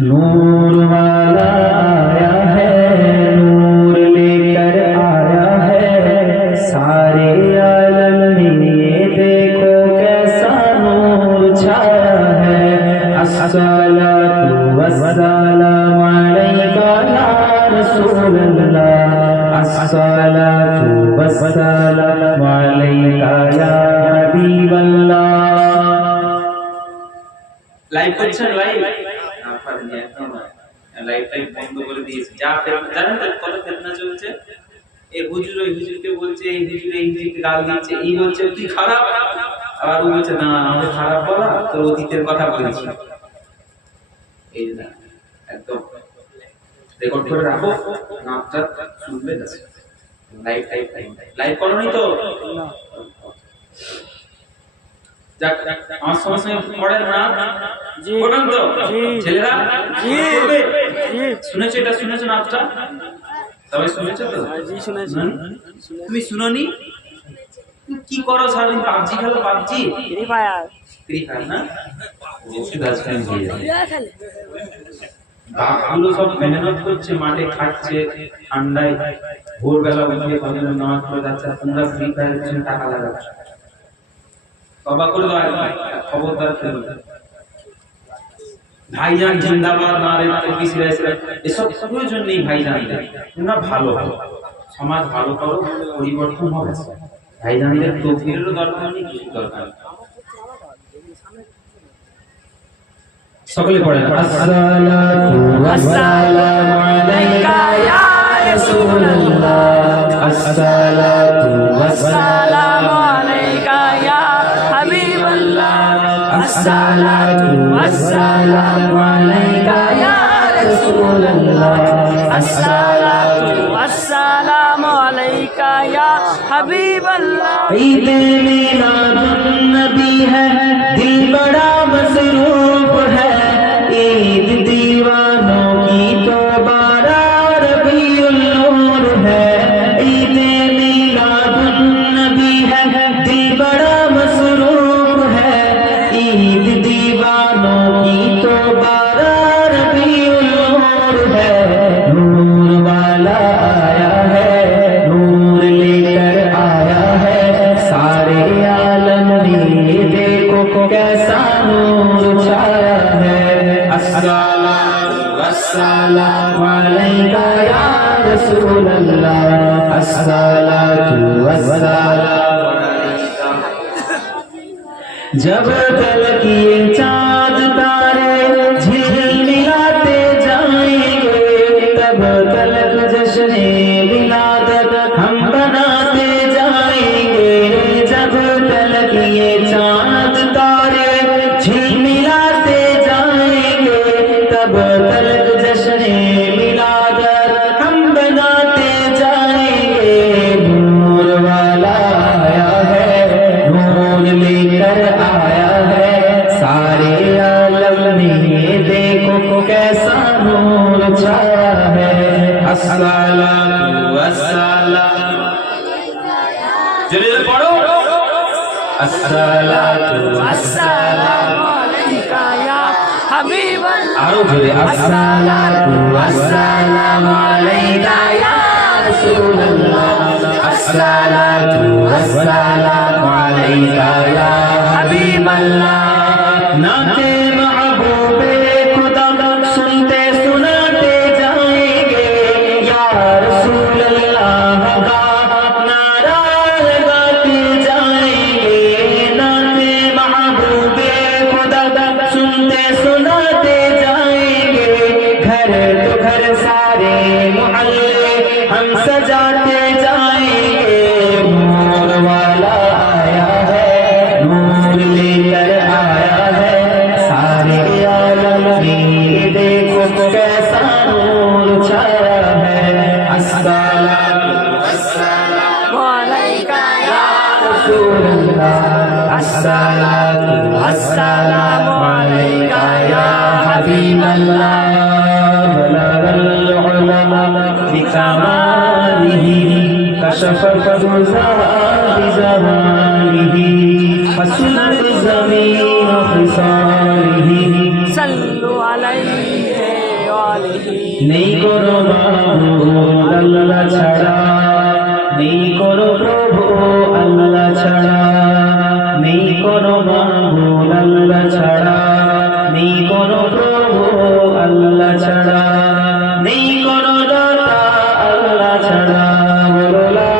नूर वाला आया है, नूर लेकर आया है सारे आलम में, ये देखो कैसा नूर छाया है। अस्सलातु वस्सलामु अलैका या रसूलल्लाह, अस्सलातु वस्सलामु अलैका या हबीबल्लाह। লাইভ করছেন? লাইভ বন্ধ করে দিয়েছে। যা জানেন তো কত ফিতনা চলছে। এই হুজুর ওই হুজুরকে বলছে, এই হুজুর এই হুজুরকে গাল দিচ্ছে, এই বলছে তুই খারাপ, আর ও বলছে না আমাকে খারাপ বলা, তোর অতীতের কথা বলছি। এই না একদম রেকর্ড করে রাখো, নামটা শুনবে না। লাইভ করনি তো না। যাক আমার সমস্যা পড়েন না জি, পড়েন তো ছেলেরা জি জি, শুনেছো? এটা শুনেছো নামটা সবাই শুনেছো তো? জি শুনেছি। তুমি শুনোনি? কি করো সারাদিন? পাবজি খেলো? পাবজি ফ্রি ফায়ার না? ওষুধ আজকাল খেলে বাপগুলো সব মেহনত করছে, মাঠে খাচ্ছে ঠান্ডায়, ভোরবেলা উঠে কলেজে নামাজ পড়ে যাচ্ছে, তোমরা ফ্রি ফায়ারের জন্য টাকা লাগাচ্ছ। তওবা করে দাও, খবরদার করো। ভাইজান জিন্দাবাদ, নারে তাকবীর, এসব প্রয়োজন নেই ভাইজানদের। তোমরা ভালো সমাজ ভালো করো, পরিবর্তন হবে। ভাইজানদের তকবীরেরও দরকার নেই, কিছু দরকার নেই। সকলে পড়েন আসসালাতু ওয়াসসালামু আলাইকা ইয়া রাসূলুল্লাহ, আসসালাতু ওয়াসসালামু আলাইকা ইয়া হাবিবাল্লাহ, আসসালাতু ওয়াসসালামু আলাইকা ইয়া রাসূলুল্লাহ, আসসালাতু ওয়াসসালামু আলাইকা ইয়া হাবিবাল্লাহ। ঈদ মিলাদুন নবী হ্যায়, দিল বড়া मसरूफ है, ईद दीवानों की तो बारह रबीउल नूर है। ईद मिलादुन नबी है, दिल बड़ा मसरूफ है, ईद दीवानों की तो बारह रबीउल नूर है। नूर वाला आया है, नूर लेकर आया है सारे आलम में, देखो कैसा नूर छाया है। अस्सलातु वस्सलामु अलैका या रसूलल्लाह, अस्सलातु वस्सलामु अलैका। जब तलक ये चाँद तारे झिलमिलाते जाएंगे, तब तलक जश्ने विलादत हम बनाते जाएंगे। जब तलक ये चाँद तारे झिलमिलाते जाएंगे, तब तलक जश्ने विलादत हम बनाते जाएंगे। नूर वाला आया है, नूर लेकर आया है सारे आलम में, देखो कैसा नूर छाया है। अस्सलातु वस्सलामु जल्दी पढ़ो, अस्सलातु वस्सलामु अलैका या हबीबल्लाह, आरो जोरे अस्सलातु वस्सलामु अलैका या रसूलल्लाह, अस्सलातु वस्सलामु अलैका या हबीबल्लाह। नाते महबूबे खुदा सुनते सुनाते जाएंगे, या रसूलल्लाह का नारा लगाते जाएंगे। नाते महबूबे खुदा सुनते सुनाते जाएंगे, घर तो घर सारे मोहल्ले हम सजाते जाएंगे। नूर वाला आया है, नूर लेकर आया है सारे आलम में, देखो कैसा नूर छाया है। अस्सलातु वस्सलामु अलैका या रसूलल्लाह, अस्सलातु वस्सलामु अलैका या हबीबल्लाह। बलगल उलमा बिकमालिही, कशफ फज़ा बिज़मानिही, हसनत ज़मीन ख़िसालिही। सल्लु अलैहि নেই কোনো মাবুদ আল্লাহ ছাড়া, নেই কোনো প্রভু আল্লাহ ছাড়া, নেই কোনো মাবুদ আল্লাহ ছাড়া, নেই কোনো প্রভু আল্লাহ ছাড়া, নেই কোনো দাতা আল্লাহ ছাড়া। বলো লা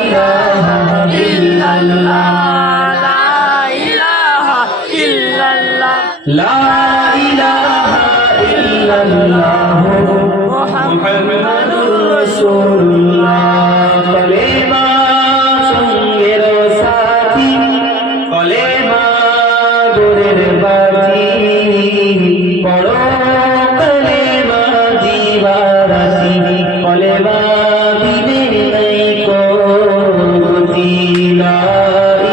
ইলাহা ইল্লাল্লাহ, লা ইলাহা ইল্লাল্লাহ, লা ইলাহা ইল্লাল্লাহ মুহাম্মাদুর রাসূলুল্লাহ। কলেমা সঙ্গের সাথী, কলেমা দূরের বাতি, পড়ো কলেমা দিবারাতি, কলেমা দিলে নাই কোতি। লা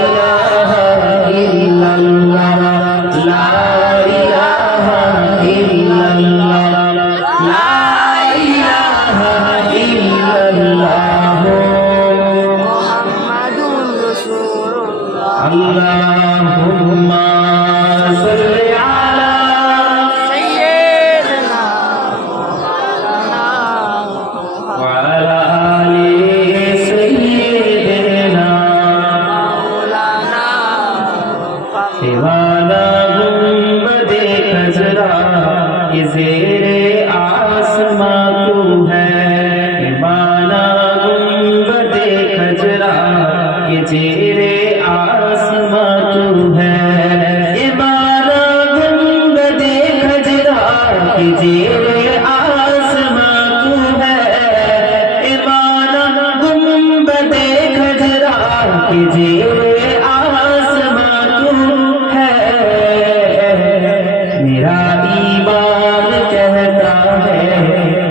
ইলাহা ইল্লাল্লাহ, লা ইলাহা ইল্লাল্লাহ, লা ইলাহা ইল্লাল্লাহ মুহাম্মাদুর রাসূলুল্লাহ। আল্লাহুম্মা সাল্লি আলা সাইয়্যিদিনা ওয়া আলা আলি সাইয়্যিদিনা মাওলানা। दीवाना गुंबदे खजरा ये ज़ेरे आसमां तू है, दीवाना गुंबदे खजरा ये ज़ेरे आसमां तू है, दीवाना गुंबदे खजरा ये ज़ेरे आसमां तू है, दीवाना गुंबदे खजरा ये ज़ेरे आसमां तू है। मेरा ईमान कहता है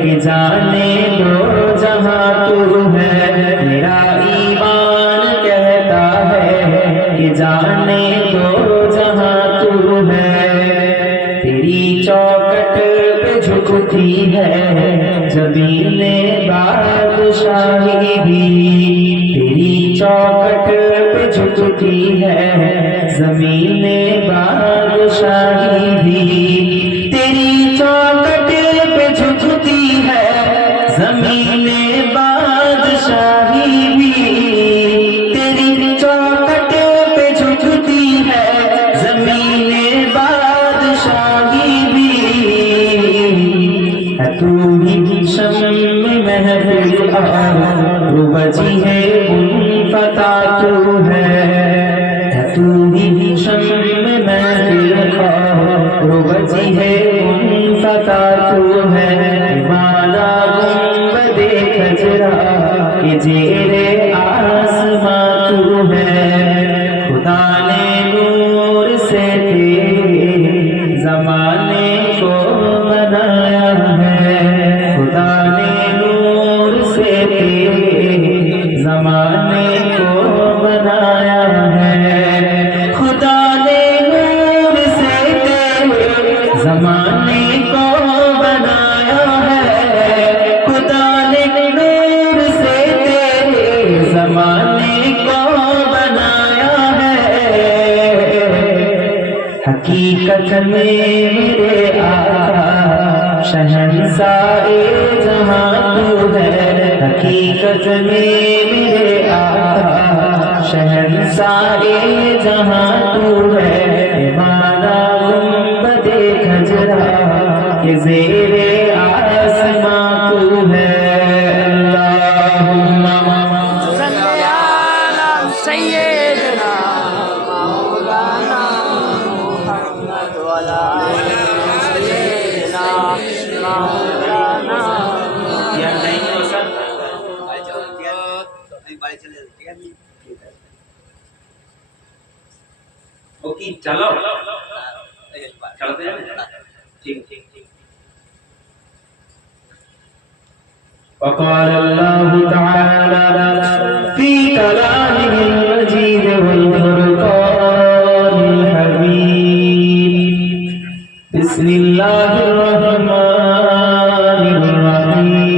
कि जाने दो जहां तू है, मेरा ईमान कहता है कि जाने दो जहां तू है। तेरी चौखट पे झुकती है ज़मीने बादशाही भी, तेरी चौखट पे झुकती है ज़मीने बादशाही भी, तेरी चौखट पे झुकती है ज़मीने बादशाही भी, तेरी चौखट पे झुकती है ज़मीने बादशाही भी। है तू ही शम्म महफिल वो बची है उन फता तू है, तू ही शम्म महफिल वो बची है उन फता तू है। दीवाना गुंबदे खजरा ये ज़ेरे आसमां तू है, खुदा ने नूर से तेरे ज़माने को बनाया है, खुदा ने नूर से तेरे ज़माने को बनाया है, खुदा ने नूर से तेरे ज़माने को बनाया है, खुदा ने नूर से तेरे ज़माने को बनाया है। हकीकत में मेरे आका शहंशाए जहां तू है, हकीकत में मेरे आका शहंशाए जहां तू है। दीवाना गुंबदे खजरा ये ज़ेरे आसमां तू है। अल्लाहुम्मा सल्ली अला सय्यिदिना मौलाना मुहम्मद व अला आलि सय्यिदिना मौलाना। या नहीं हो सकता ओके चलो चलते हैं ठीक ठीक ठीक। وقال الله تعالى في كلامه المجيد والفرقان الحميد بسم الله الرحمن الرحيم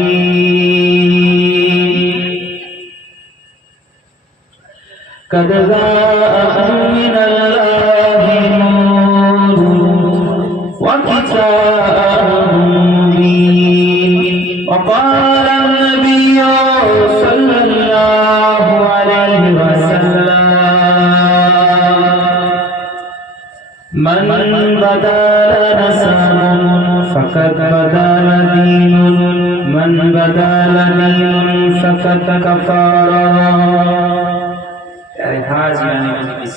قد جاءكم من الله نور وكتاب مبين فقد بدل دين من بدل دين فقد كفر আরে হাজিরানে মজলিস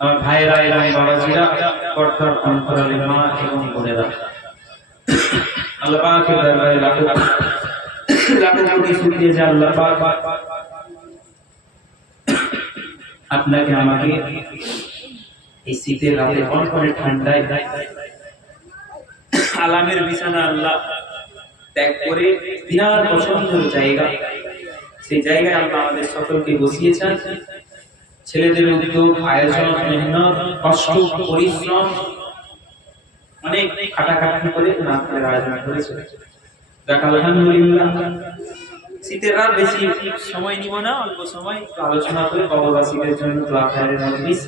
আমার ভাইরা এবং বাবাজিরা পর্দার অন্তরালে মা এবং বোনেরা আল্লাহ পাকের দরবারে লাখো কোটি শুকরিয়া যে আল্লাহ পাক আপনাকে আমাকে এই শীতের রাতে কনকনে ঠান্ডায় আলামের বিছানা আল্লাহ ত্যাগ করে বিরাট পছন্দের জায়গা, সেই জায়গায় আল্লাহ আমাদের সকলকে বসিয়েছেন। ছেলেদের উদ্যোগ, আয়োজন, মেহনত, কষ্ট, পরিশ্রম, অনেক খাটাখাটনি করে নাচের আয়োজন করেছে। দেখ আলহামদুলিল্লাহ, শীতের রাত বেশি সময় নিব না, অল্প সময় একটু আলোচনা করে কবরবাসীদের জন্য দোয়া খায়ের মজলিস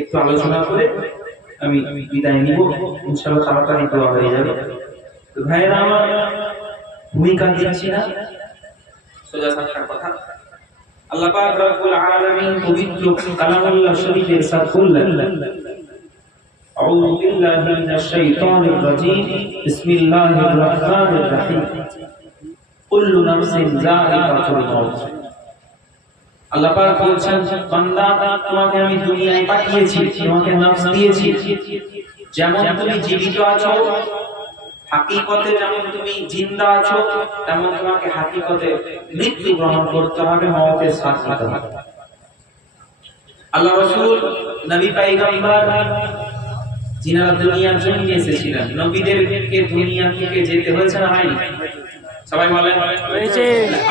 একটু আলোচনা করে আমি বিদায় নিব। ইনশাআল্লাহ তাড়াতাড়ি দোয়া হয়ে যাবে। তো ভাইরা আমার, ভূমিকা দিচ্ছি না, সোজা সাপটার কথা। আল্লাহ পাক রব্বুল আলামিন পবিত্র কালামুল্লাহ শরীফে ইরশাদ করলেন, আউযু বিল্লাহি মিনাশ শাইতানির রাজীম, বিসমিল্লাহির রাহমানির রাহিম, কুল্লু নাফসিন যায়িকাতুল মাউত। আল্লাহ পাক বলছেন, বান্দা তোমাকে আমি দুনিয়ায় পাঠিয়েছি, তোমাকে নফস দিয়েছি, যেমন তুমি জীবিত আছো হাকিকতে, যেমন তুমি জিন্দা আছো, তেমন তোমাকে হাকিকতে মৃত্যু গ্রহণ করতে হবে, মওতের সাথ নিতে হবে। আল্লাহ রাসূল, নবী পয়গম্বর যিনারা দুনিয়ার জন্য এসেছিলেন, নবীদেরকে দুনিয়া থেকে যেতে হয়েছে না হয়নি? সবাই বলেন হয়েছে।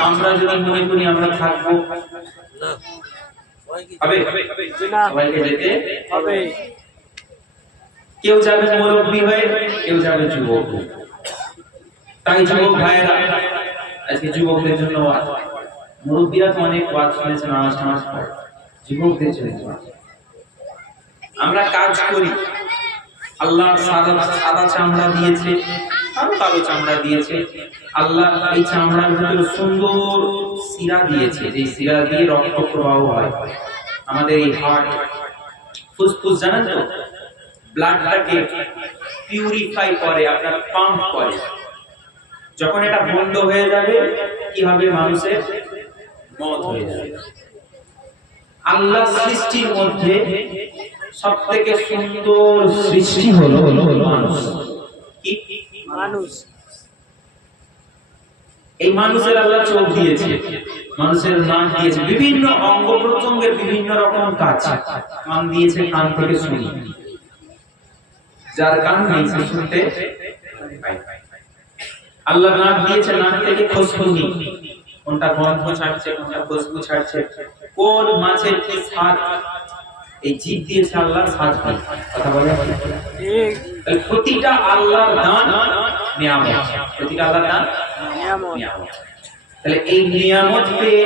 আমরা যদি মনে করি আমরা থাকবো, হবে না, সবাইকে যেতে হবে। কেউ যাবে মুরব্বী হয়ে, কেউ যাবে যুবক। তাই যুবক ভাইয়েরা, আজকে যুবকদের জন্য মুরব্বীরা তো অনেক ওয়াজ শুনেছেন, নামাজ পড়ে, যুবকদের জন্য আমরা কাজ করি। আল্লাহ সাদা চামড়া দিয়েছে, আরো কালো চামড়া দিয়েছে। আল্লাহ এই চামড়ার ভিতরে সুন্দর শিরা দিয়েছে, যে শিরা দিয়ে রক্ত প্রবাহ হয়। আমাদের এই হার্ট, ফুসফুস জানেন তো, ব্লাডটাকে পিউরিফাই করে, আপনার পাম্প করে। যখন এটা বন্ধ হয়ে যাবে, কি হবে? মানুষের মওত হয়ে যাবে। আল্লাহ সৃষ্টির মধ্যে সবথেকে সুন্দর সৃষ্টি হলো মানুষ। কি মানুষ? এই মানুষের আল্লাহ চোখ দিয়েছে, মানুষের নাক দিয়েছে, বিভিন্ন অঙ্গ প্রত্যঙ্গের বিভিন্ন রকম কাজ। কান দিয়েছে, কান থেকে শুনি। যার কান নেই সে শুনতে পায়। আল্লাহ নাক দিয়েছে, নাক থেকে খুশবু নিই, কোনটা গন্ধ ছাড়ছে, কোনটা খুশবু ছাড়ছে, কোন মাছের কি স্বাদ, এই জীব দিয়েছে আল্লাহ স্বাদ পায়। কথা বলে ঠিক? প্রতিটা আল্লাহর দান নিয়ামত, প্রতিটা আল্লাহর দান নিয়ামত। তাহলে এই নিয়ামত পেয়ে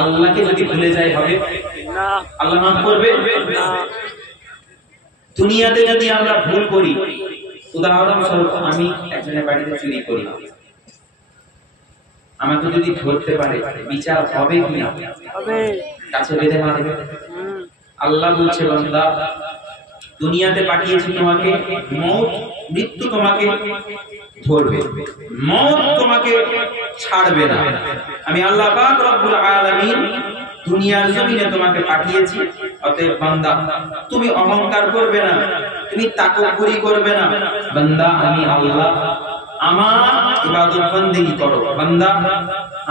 আল্লাহকে যদি ভুলে যায় হবে না? আল্লাহ মাফ করবে না। দুনিয়াতে যদি আমরা ভুল করি, উদাহরণস্বরূপ আমি একজনের বাড়িতে চুরি করি, আমাকে যদি ধরতে পারে, বিচার হবে কি না? হবে। কাছে বেঁধে মারবে। আল্লাহ বলছে, বান্দা দুনিয়াতে পাঠিয়েছি তোমাকে, মওত মৃত্যু তোমাকে ধরবে, মওত তোমাকে ছাড়বে না। আমি আল্লাহ পাক রব্বুল আলামিন দুনিয়ার জমিনে তোমাকে পাঠিয়েছি। অতএব বান্দা তুমি অহংকার করবে না, তুমি তাকব্বুরি করবে না। বান্দা আমি আল্লাহ, আমার ইবাদত বন্দেগী করো। বান্দা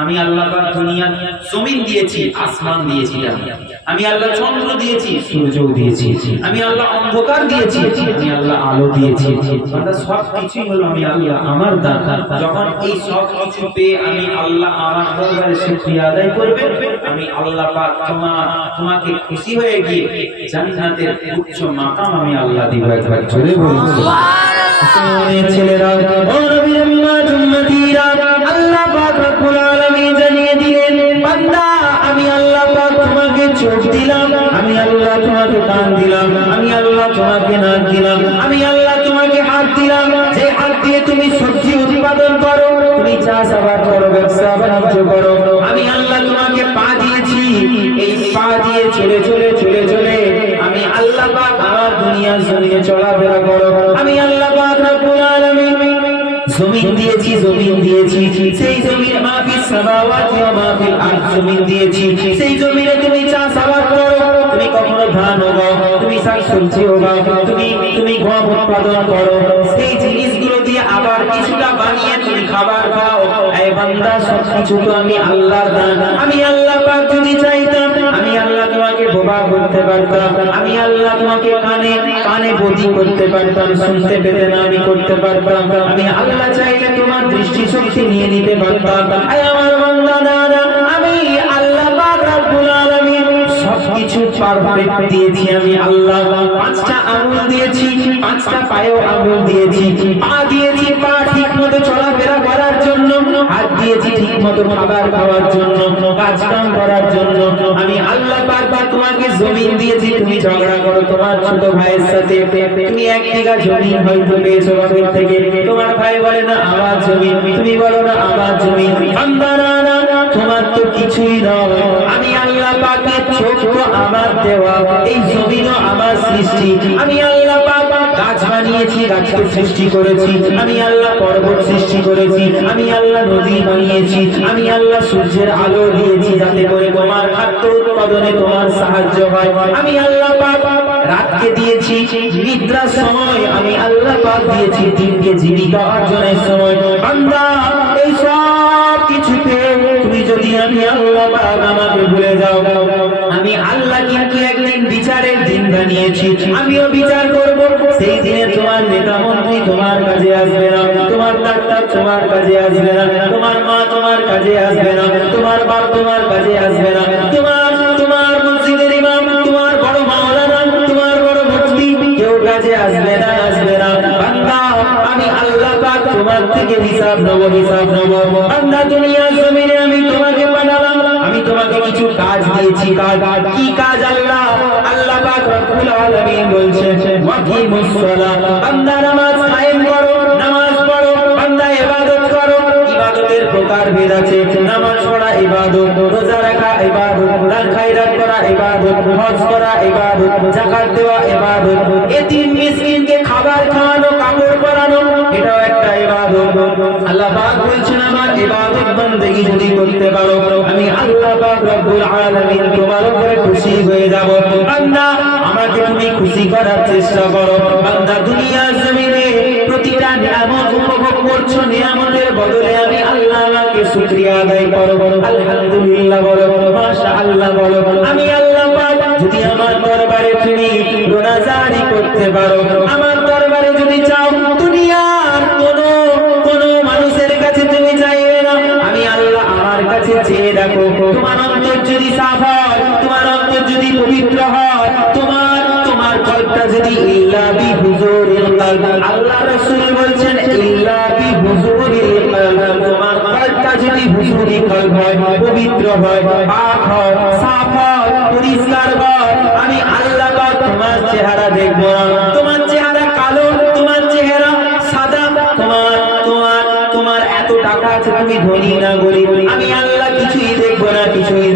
আমি আল্লাহ পাক দুনিয়ার জমিন দিয়েছি, আসমান দিয়েছি, আমি আল্লাহ চন্দ্র দিয়েছি, সূর্য দিয়েছি, আমি আল্লাহ অন্ধকার দিয়েছি, আমি আল্লাহ আলো দিয়েছি। বান্দা সব কিছুই হলো আমি আল্লাহ, আমার দান। যখন এই সব কিছু পেয়ে আমি আল্লাহ আমার দরবারে শুকরিয়া আদায় করবে, আমি আল্লাহ পাক তোমাকে খুশি হয়ে গিয়ে জান্নাতের উচ্চ মাকাম আমি আল্লাহ দিব। একবার জোরে বলুন সুবহানাল্লাহ। ছেলেরা, ও নবীর উম্মত উম্মতিরা, আল্লাহ পাক রব্বুল আলামিন জানিয়ে দিলেন, বান্দা আমি আল্লাহ পাক তোমাকে চোখ দিলাম, আমি আল্লাহ তোমাকে কান দিলাম, আমি আল্লাহ তোমাকে নাক দিলাম, আমি আল্লাহ তোমাকে হাত দিলাম। যে হাত দিয়ে তুমি সবজি উৎপাদন করো, তুমি চাষাবাদ করো, ব্যবসা বাণিজ্য করো। আমি আল্লাহ তোমাকে পা দিয়েছি, এই পা দিয়ে চলে চলে চলে চলে আমি আল্লাহ পাক আমার দুনিয়ার জমিনে চলাফেরা করো। আমি জমিন দিয়েছি, জমিন দিয়েছি, সেই জমিন মাফিস সামাওয়াতি ওয়া মাফিল আরদ, জমিন দিয়েছি, সেই জমিনে তুমি চাষাবাদ করো, তুমি কখনো ধান উগাও, তুমি শাকসবজি উগাও, তুমি গম উৎপাদন করো, সেই জিনিসগুলো দিয়ে আবার কিছুটা বানিয়ে তুমি খাবার খাও। এই বান্দা, সবকিছু তো আমি আল্লাহর দান। আমি আল্লাহ পাক যদি চাইতাম, আমি আল্লাহ তোমাকে বোবা করতে পারতাম, আমি আল্লাহ তোমাকে কানে কানে বদী করতে পারতাম, শুনতে পেতে না আমি করতে পারতাম। আমি আল্লাহ চাইলে তোমার দৃষ্টি শক্তি নিয়ে নিতে পারতাম। এই আমার বান্দা, না, আমি আল্লাহ পাক রব্বুল আলামিন সবকিছু পারফেক্ট দিয়েছি। আমি আল্লাহ 5টা আঙ্গুল দিয়েছি, 5টা পায়েও আঙ্গুল দিয়েছি, পা দিয়েছি পা ঠিক মতো চলাফেরা করার জন্য, হাত দিয়েছি ঠিক মতো খাবার খাওয়ার জন্য, কাজ কাম করার জন্য। আমি আল্লাহ পাক তোমাকে জমিন দিয়েছি, তুমি ঝগড়া করো তোমার ছোট ভাইয়ের সাথে, তুমি 1 বিঘা জমি হয়তো পেয়েছো বাপের থেকে, তোমার ভাই বলে না আমার জমি, তুমি বলো না আমার জমি। বান্দা, না, তোমার তো কিছুই নয়। আমি আল্লাহ পাকের ছোট আমার দেওয়া, এই জমিনও আমার সৃষ্টি। আমি আল্লাহ পাক গাছ বানিয়েছি, গাছকে সৃষ্টি করেছি। আমি আল্লাহ পর্বত সৃষ্টি করেছি। আমি আল্লাহ নদী বানিয়েছি। আমি আল্লাহ সূর্যের আলো দিয়েছি যাতে করে তোমার খাদ্য উৎপাদনে তোমার সাহায্য হয়। আমি আল্লাহ পাক রাতকে দিয়েছি নিদ্রার সময়, আমি আল্লাহ পাক দিয়েছি দিনকে জীবিকা অর্জনের সময়। বান্দা, এই সব কিছুতে তুমি যদি আমি আল্লাহ পাক আমাকে ভুলে যাও, আমি আল্লাহ কিন্তু একদিন বিচারের দিন বানিয়েছি, আমিও বিচার করব। সেই দিনে তোমার নেতা মন্ত্রী তোমার কাজে আসবে না, তোমার ডাক্তার তোমার কাজে আসবে না, তোমার মা তোমার কাজে আসবে না, তোমার বাপ তোমার কাজে আসবে না, তোমার মসজিদের ইমাম, তোমার বড় মাওলানা, তোমার বড় মুফতি কেউ কাজে আসবে না। বান্দা, আমি আল্লাহ পাক তোমার থেকে হিসাব নেব। বান্দা, দুনিয়ার জমিনে আমি তোমাকে পাঠালাম, আমি তোমাকে কিছু কাজ দিয়েছি। কি কাজ? আল্লাহ পাক রব্বুল আলামিন বলছেন, ওয়াকিমুস সালাত, বান্দা নামাজ কায়েম করো, নামাজ পড়ো, বান্দা ইবাদত করো। ইবাদতের প্রকারভেদ আছে, নামাজ পড়া ইবাদত, রোজা রাখা ইবাদত, দান খায়রাত করা ইবাদত, হজ করা ইবাদত, যাকাত দেওয়া ইবাদত, এতিম মিসকিনকে খাবার খাওয়ানো, কাপড় পরানো, এটাও একটা ইবাদত। আল্লাহ পাক বলছেন, আমার ইবাদত বন্দেগী যদি করতে পারো, আমি আল্লাহ পাক রব্বুল আলামিন তোমার উপরে খুশি হয়ে যাব। বান্দা, আমাকে তুমি খুশি করার চেষ্টা করো। বান্দা, দুনিয়ার জমিনে প্রতিটা নিয়ামত উপভোগ করছো, নিয়ামতের বদলে আমি আল্লাহকে শুকরিয়া আদায় করো, আলহামদুলিল্লাহ বলো, মাশাআল্লাহ বলো। আমি আল্লাহ পাক যদি আমার দরবারে তুমি রোনাজারি করতে পারো, আমার দরবারে যদি চাও, দুনিয়ার কোন মানুষের কাছে তুমি চাইবে না, আমি আল্লাহ আমার কাছে চেয়ে রাখো। তোমার অন্তর যদি সাফ হয়, তোমার অন্তর যদি পবিত্র হয়, তোমার কলবটা যদি ইল্লা বি হুজুরিল কলব, আল্লাহ রাসূল বলছেন ইল্লা বি হুজুরিল কলব, তোমার কলবটা যদি হুজুরি কলব হয়, পবিত্র হয়, পাক হয়, সাফ হয়, পরিষ্কার হয়, আমি আল্লাহ পাক তোমার চেহারা দেখব না। তোমার চেহারা কালো, তোমার চেহারা সাদা, তোমার এত টাকা আছে, তুমি ধনী না গরিব, আমি আল্লাহ কিছুই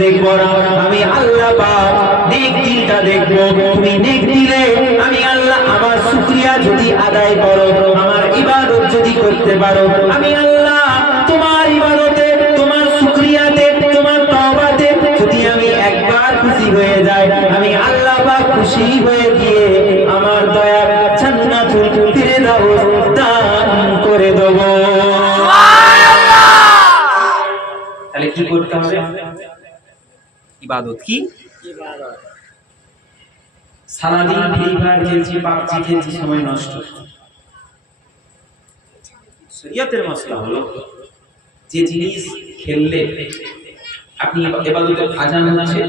দেখব না। আমি আল্লাহ পাক নেক দিলটা দেখবো। তুমি নেক দিলে আমি আল্লাহ আমার শুকরিয়া যদি আদায় করো, আমার ইবাদত যদি করতে পারো, আমি আল্লাহ তোমার ইবাদতে, তোমার শুকরিয়াতে, তোমার তওবাতে যদি আমি একবার খুশি হয়ে যাই, আমি আল্লাহ পাক খুশি হয়ে গিয়ে আমার দয়ার জান্নাতুল ফিরদাউস দান করে দেব। তাহলে কি করতে হবে? ইবাদত। কি ইবাদত? সারাদিন ফ্রি ফায়ার খেলছি, পাবজি খেলছি, সময় নষ্ট। শরীয়তের মাসলা হলো যে জিনিস খেললে আপনি ইবাদতের আজান হচ্ছে,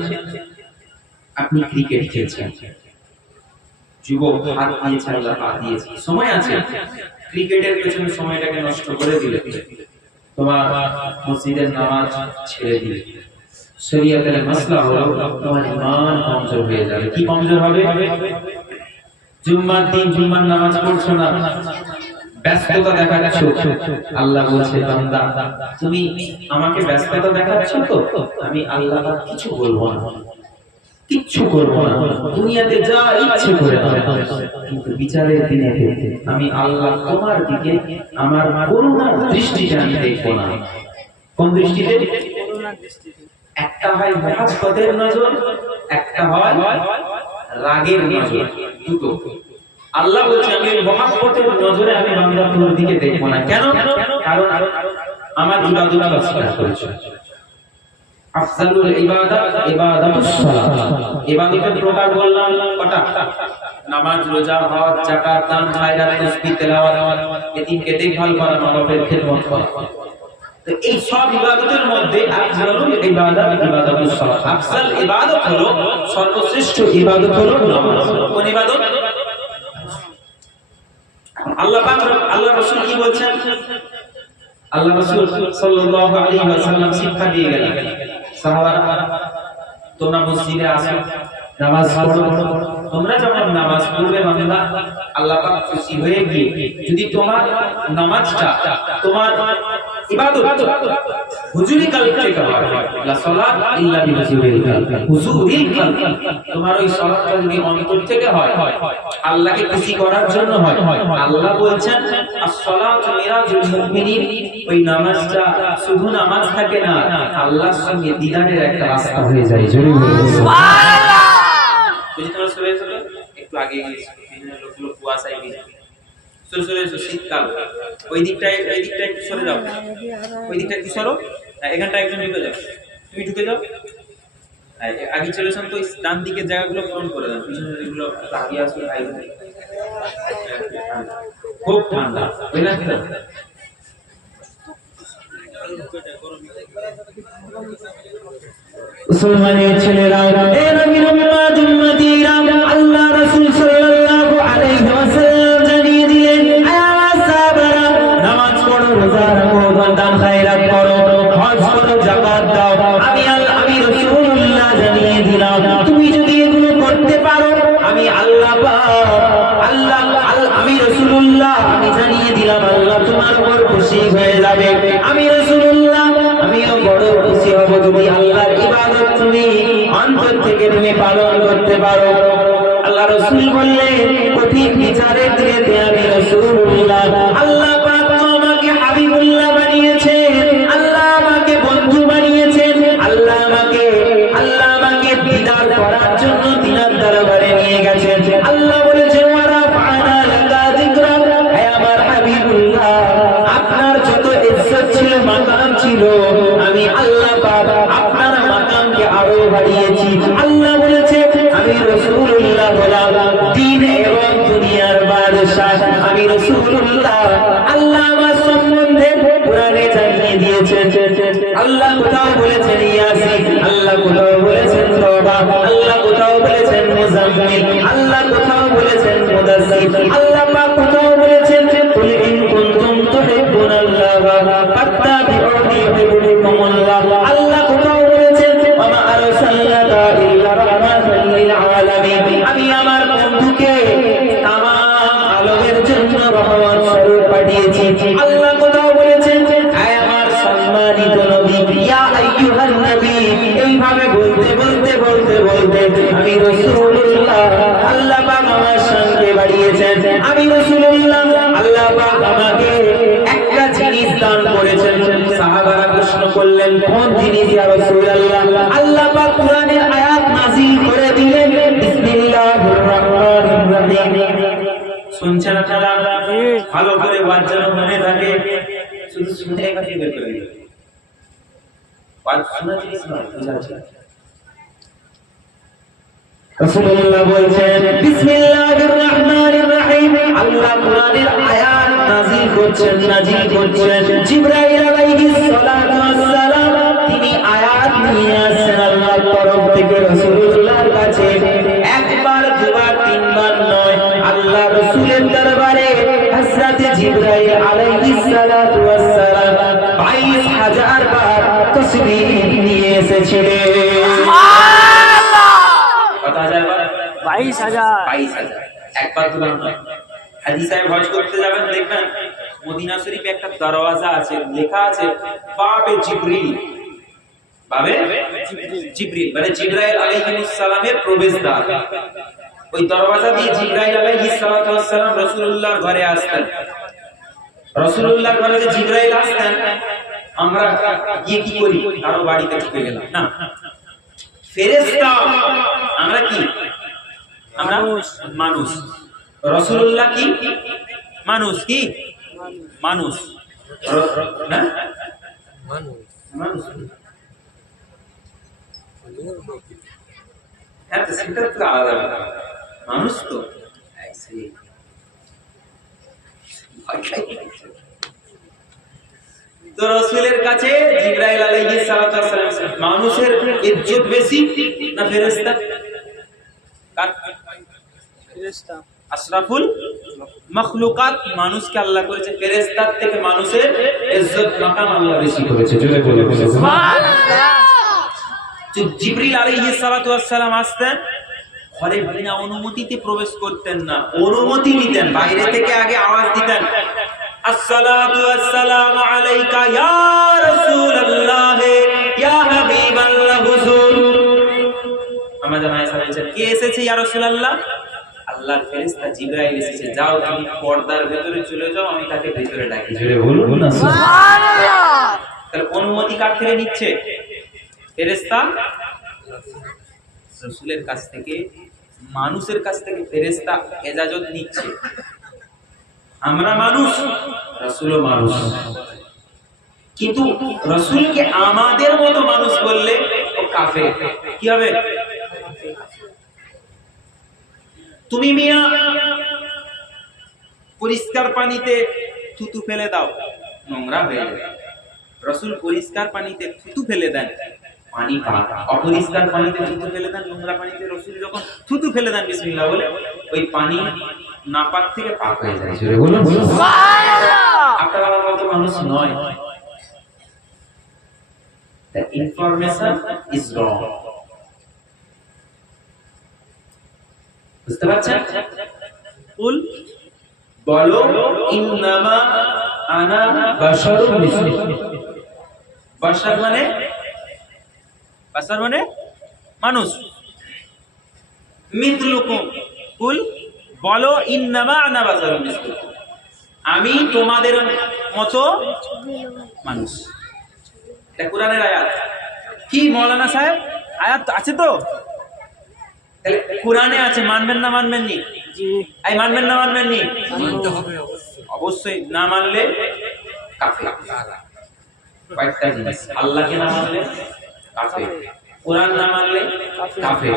আপনি ক্রিকেট খেলছেন, যুবক হাত দিয়েছে, আল্লাহ পা দিয়েছে, সময় আছে, ক্রিকেটের পেছনে সময়টাকে নষ্ট করে দিলে, তোমার মসজিদের নামাজ ছেড়ে দিলে, শরীয়তের মাসলা হলো তোমার ঈমান কমজোর হয়ে যাবে। কি কমজোর হবে? জুম্মার দিন জুম্মার নামাজ পড়ছো না, ব্যস্ততা দেখাচ্ছ। আল্লাহ বলছে, বান্দা তুমি আমাকে ব্যস্ততা দেখাচ্ছ তো, আমি আল্লাহ কিছু বলবো না। কিচ্ছু করবো না, দুনিয়াতে যা ইচ্ছে করে দাও, কিন্তু বিচারের দিনে আমি আল্লাহ তোমার দিকে আমার করুণার দৃষ্টিতে আমি দেখবো না। কোন দৃষ্টিতে? একটা হয় মহাব্বতের নজর, একটা হয় রাগের নজর, দুটো। আল্লাহ বলছে আমি মহাব্বতের নজরে আমি বান্দা তোমার দিকে দেখবো না। কেন? কারণ আমার ইবাদত অস্বীকার করেছে। আফজালুল ইবাদাত ইবাদাতুস সালাত। ইবাদতের প্রকার বললাম কটা? নামাজ, রোজা, হজ, যাকাত, দান, খায়রাত, তাসবিহ, তেলাওয়াত, এতিমকে দেখভাল করা, মা-বাবার খেদমত করা। তো এই সব ইবাদতের মধ্যে আফজালুল ইবাদাত ইবাদাতুস সালাত। আফজাল ইবাদত হলো, সর্বশ্রেষ্ঠ ইবাদত হলো নামাজ। কোন ইবাদত? আল্লাহ পাক আল্লাহ রাসূল কি বলছেন? আল্লাহ রাসূল সাল্লাল্লাহু আলাইহি ওয়াসাল্লাম শিক্ষা দিয়ে গেলেন, সাহাবারা তোমরা মসজিদে আসো, নামাজ পড়ো। তোমরা যখন নামাজ পড়বে বান্দা, আল্লাহ পাক খুশি হয়ে গিয়ে যদি তোমার নামাজটা তোমার ইবাদত হুজুরি কালব থেকে হয়, লা সালাত ইল্লা বিহুজুরিল কালব, হুজুরিল কালব, তোমার ওই সালাতটা যদি অন্তর থেকে হয়, আল্লাহকে খুশি করার জন্য হয়, আল্লাহ বলছেন আস-সালাতু মিরাজুল মুমিনিন, ওই নামাজটা শুধু নামাজ থাকে না, আল্লাহর সঙ্গে দিদারের একটা রাস্তা হয়ে যায়। জোরে বলুন সুবহানাল্লাহ। যদি তোমরা সরে চলো একটু আগে গিয়ে লোকগুলো কুয়াশায় ভিজে, সরে সরে এসো, শীতকাল, ওই দিকটায় একটু সরে যাও, ওই দিকটা একটু সরো, এখানটা একজন ঢুকে যাও, তুমি ঢুকে যাও, আগে চলে আসুন। তো ডান দিকের জায়গাগুলো পূরণ করে দেন, পিছনের এগুলো আগে আসবে। খুব ঠান্ডা, বুঝলেন? মুসলমানের ছেলেরা, এ নবীর উম্মত উম্মতিরা, আল্লাহ রাসূল সাল্লাল্লাহু আলাইহি ওয়াসাল্লাম জানিয়ে দিলেন, আয়া সাহাবারা, নামাজ পড়ো, রোজা রাখো, দান খায়রাত করো, হজ করো, যাকাত দাও। আমি রাসূলুল্লাহ জানিয়ে দিলাম, তুমি যদি এগুলো করতে পারো, আমি আল্লাহ আমি রাসূলুল্লাহ আমি জানিয়ে দিলাম, আল্লাহ তোমার উপর খুশি হয়ে যাবে। আমি রাসূলুল্লাহ আমিও বড় খুশি হব যদি আল্লাহর ইবাদত তুমি অন্তর থেকে তুমি পালন করতে পারো। আল্লাহ রাসূল বললেন, কঠিন বিচারের দিনে আমি রাসূলুল্লাহ, আল্লাহ পাক আমাকে হাবিবুল্লাহ বানিয়েছেন, আল্লাহ আমাকে বন্ধু বানিয়েছেন, আল্লাহ আমাকে দিদার করার জন্য দিনার দরবারে নিয়ে গেছেন। আল্লাহ বলেছেন, ওয়ারা ফানা লাকা যিকরা, হে আমার হাবিবুল্লাহ, আপনার যত ইজ্জত ছিল, মাকাম ছিল, আমি আল্লাহ পাক আপনার মাকামকে আরো বাড়িয়েছি। আল্লাহ বলেছে, আমি রাসূলুল্লাহ হলাম দ্বীন এবং দুনিয়ার বাদশা। আমি রাসূলুল্লাহ, আল্লাহ আমার সম্বন্ধে কোরআনে জানিয়ে দিয়েছেন। আল্লাহ কোথাও বলেছেন ইয়াসিন, আল্লাহ কোথাও বলেছেন তওবা, আল্লাহ কোথাও বলেছেন মুজাম্মিল, আল্লাহ কোথাও বলেছেন মুদাসসির, আল্লাহ পাক কোথাও বলেছেন কুল ইন কুনতুম তুহিব্বুনাল্লাহ ফাত্তাবিউনি ইউহিব্বুকুমুল্লাহ, আল্লাহ কোথাও বলেছেন ওয়া মা আরসালনাকা ইল্লা রাহমাতাল লিল আলামিন, আমি আমার বন্ধুকে তামাম আলমের জন্য রহমত স্বরূপ পাঠিয়েছি। আল্লাহ কোথাও বলেছেন, হে আমার সম্মানিত নবী, ইয়া আইয়ুহান নবী, এইভাবে বলতে বলতে আমি রাসূলুল্লাহ, আল্লাহ পাক আমার সঙ্গে বাড়িয়েছেন। আমি রাসূলুল্লাহ, আল্লাহ পাক আমাকে একটা জিনিস দান করেছেন। সাহাবারা প্রশ্ন করলেন, কোন জিনিস ইয়া রাসূলুল্লাহ? আল্লাহ পাক কোরআনের আয়াত নাযিল করে দিলেন, বিসমিল্লাহির রহমানির রহিম। শুনছেন আপনারা? ভালো করে ওয়াজ যেন মনে থাকে, শুধু শুনে কাছে বের করে দিন, ওয়াজ শোনা জিনিস নয়, বুঝাচ্ছে। রাসূলুল্লাহ বলছেন, বিসমিল্লাহির রহমানির রহিম। আল্লাহ কোরআনের আয়াত নাযিল করছেন। জিবরাইল আলাইহিস সালাতু ওয়াস সালাম তিনি আয়াত নিয়ে আসেন আল্লাহর তরফ থেকে রাসূলুল্লাহর কাছে। একবার, দুবার, তিনবার নয়, আল্লাহ রাসূলের দরবারে হযরত জিবরাইল আলাইহিস সালাতু ওয়াস সালাম 22000 বার তাসবিহ নিয়ে এসেছিলেন। সুবহানাল্লাহ। কত হাজার বার? 22000। একবার, দুবার নয়। হাদিসে হজ করতে যাবেন, দেখবেন মদিনা শরীফে একটা দরওয়াজা আছে, লেখা আছে বাবে জিবরিল। বাবে জিবরিল মানে জিবরাইল আলাইহিস সালামের প্রবেশদ্বার। ওই দরওয়াজা দিয়ে জিবরাইল আলাইহিস সালাতু ওয়াস সালাম রাসূলুল্লাহর ঘরে আসতেন। রাসূলুল্লাহর ঘরে যে জিবরাইল আসতেন, আমরা গিয়ে কি করি? কারো বাড়িতে ঢুকে গেলাম না, ফেরেশতা। আমরা কি? আমরা মানুষ। রাসূলুল্লাহ কি? মানুষ। কি মানুষ? না মানুষ। হ্যাঁ, তো সেটা তো আলাদা মানুষ তো। তো রাসূলের কাছে জিবরাইল আলাইহিস সালাতু ওয়াস সালাম মানুষের ইজ্জত বেশি না ফেরেশতা? কার? ফেরেশতা। আশরাফুল মাখলুকাত মানুষকে আল্লাহ করেছে, ফেরেশতার থেকে মানুষের ইজ্জত মাকাম আল্লাহ বেশি করেছে। জোরে বলে সুবহানাল্লাহ। জিবরিল আলাইহিস সালাতু ওয়াস সালাম আসতেন, ঘরে বিনা অনুমতিতে প্রবেশ করতেন না, অনুমতি নিতেন। বাইরে থেকে আগে আওয়াজ দিতেন, আসসালাতু ওয়াসসালামু আলাইকা ইয়া রাসূলুল্লাহ ইয়া হাবিবাল্লাহ হুজুর। আমাদের আয়েশা বলেছেন, কে এসেছে ইয়া রাসূলুল্লাহ? আল্লাহর ফেরেশতা জিবরাইল এসেছে। যাও তুমি পর্দার ভিতরে চলে যাও, আমি তাকে ভিতরে ডাকি। জোরে বলুন না সুবহানাল্লাহ। তাহলে অনুমতি কার থেকে নিচ্ছে? ফেরেশতা রাসূলের কাছ থেকে, মানুষের কাছ থেকে ফেরেশতা ইজাজত নিচ্ছে। আমরা মানুষ, রাসূলও মানুষ, কিন্তু রাসূলকে আমাদের মতো মানুষ বললে ও কাফের। কি হবে? তুমি মিয়া পরিষ্কার পানিতে থুতু ফেলে দাও, নোংরা হয়ে যাবে। রাসূল পরিষ্কার পানিতে থুতু ফেলে দেন, পানি পাক। অপরিষ্কার পানিতে থুতু ফেলে দেন, নোংরা পানিতে। রাসূল যখন থুতু ফেলে দেন বিসমিল্লাহ বলে, ওই পানি নাপাক থেকে পাক হয়ে যায়। জোরে বলুন সুবহানাল্লাহ। আপনারা মতো মানুষ নয়। The information is wrong. বুঝতে পারছেন? কুল বলো, ইন্নামা আনা বাশারুন মিসলুকুম। বাশার মানে মানুষ। মিসলুকুম, কুল বলো, ইন্নামা আনা বাশারুন মিসলুকুম, আমি তোমাদের মতো মানুষ। এটা কোরআনের আয়াত। কি মৌলানা সাহেব, আয়াত আছে তো? তাহলে কোরআনে আছে, মানবেন না মানবেন নি? জি। এই মানবেন না মানবেন নি? মানতে হবে অবশ্যই। না মানলে কাফের। কয়েকটা জিনিস, আল্লাহকে না মানলে কাফের, কোরআন না মানলে কাফের,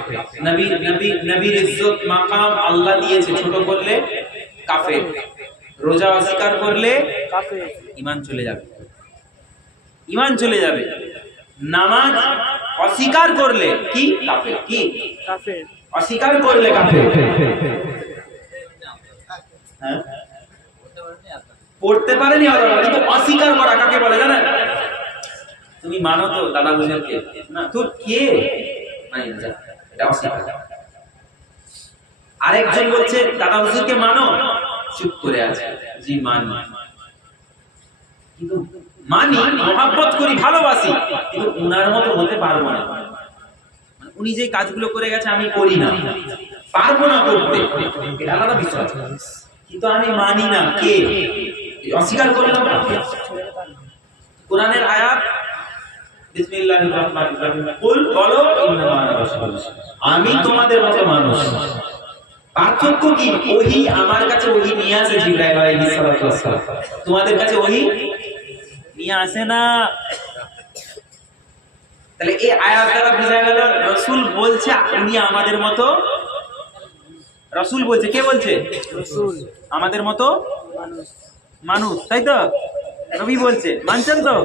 নবীর ইজ্জত মাকাম আল্লাহ দিয়েছে ছোট করলে কাফের, রোজা অস্বীকার করলে কাফের, ঈমান চলে যাবে, ঈমান চলে যাবে। নামাজ অস্বীকার করলে কি? কাফের। কি? কাফের। অস্বীকার করলে কাফের। হ্যাঁ, পড়তে পারেনি কিন্তু অস্বীকার করা কাকে বলে জানেন? তুমি মানো তো দাদা হুজুরকে? না, তোর কে মানে এটা অস্বীকার। আরেকজন বলছে দাদা হুজুরকে মানো, চুপ করে আছে, জি মানি, কিন্তু মানি, মহব্বত করি, ভালোবাসি, কিন্তু উনার মতো হতে পারবো না। উনি যে কাজগুলো করে গেছে আমি করি না, পারবো না করতে, এটা আলাদা বিষয়, কিন্তু আমি মানি না। কে? অস্বীকার করলাম। কোরআনের আয়াত, বিসমিল্লাহির রহমানির রহিম, কুল বলো, ইন্নামা আনা বাশারুন, আমি তোমাদের মতো মানুষ। পার্থক্য কি? ওহী আমার কাছে ওহী নিয়ে আসে জিবরাইল আলাইহিস সালাতু ওয়াস সালাম, তোমাদের কাছে ওহী নিয়ে আসে না। তাহলে এই আয়াত দ্বারা বোঝা গেল রাসূল বলছে উনি আমাদের মতো। রাসূল বলছে, কে বলছে? রাসূল আমাদের মতো মানুষ, তাই তো? নবী বলছে, মানছেন তো?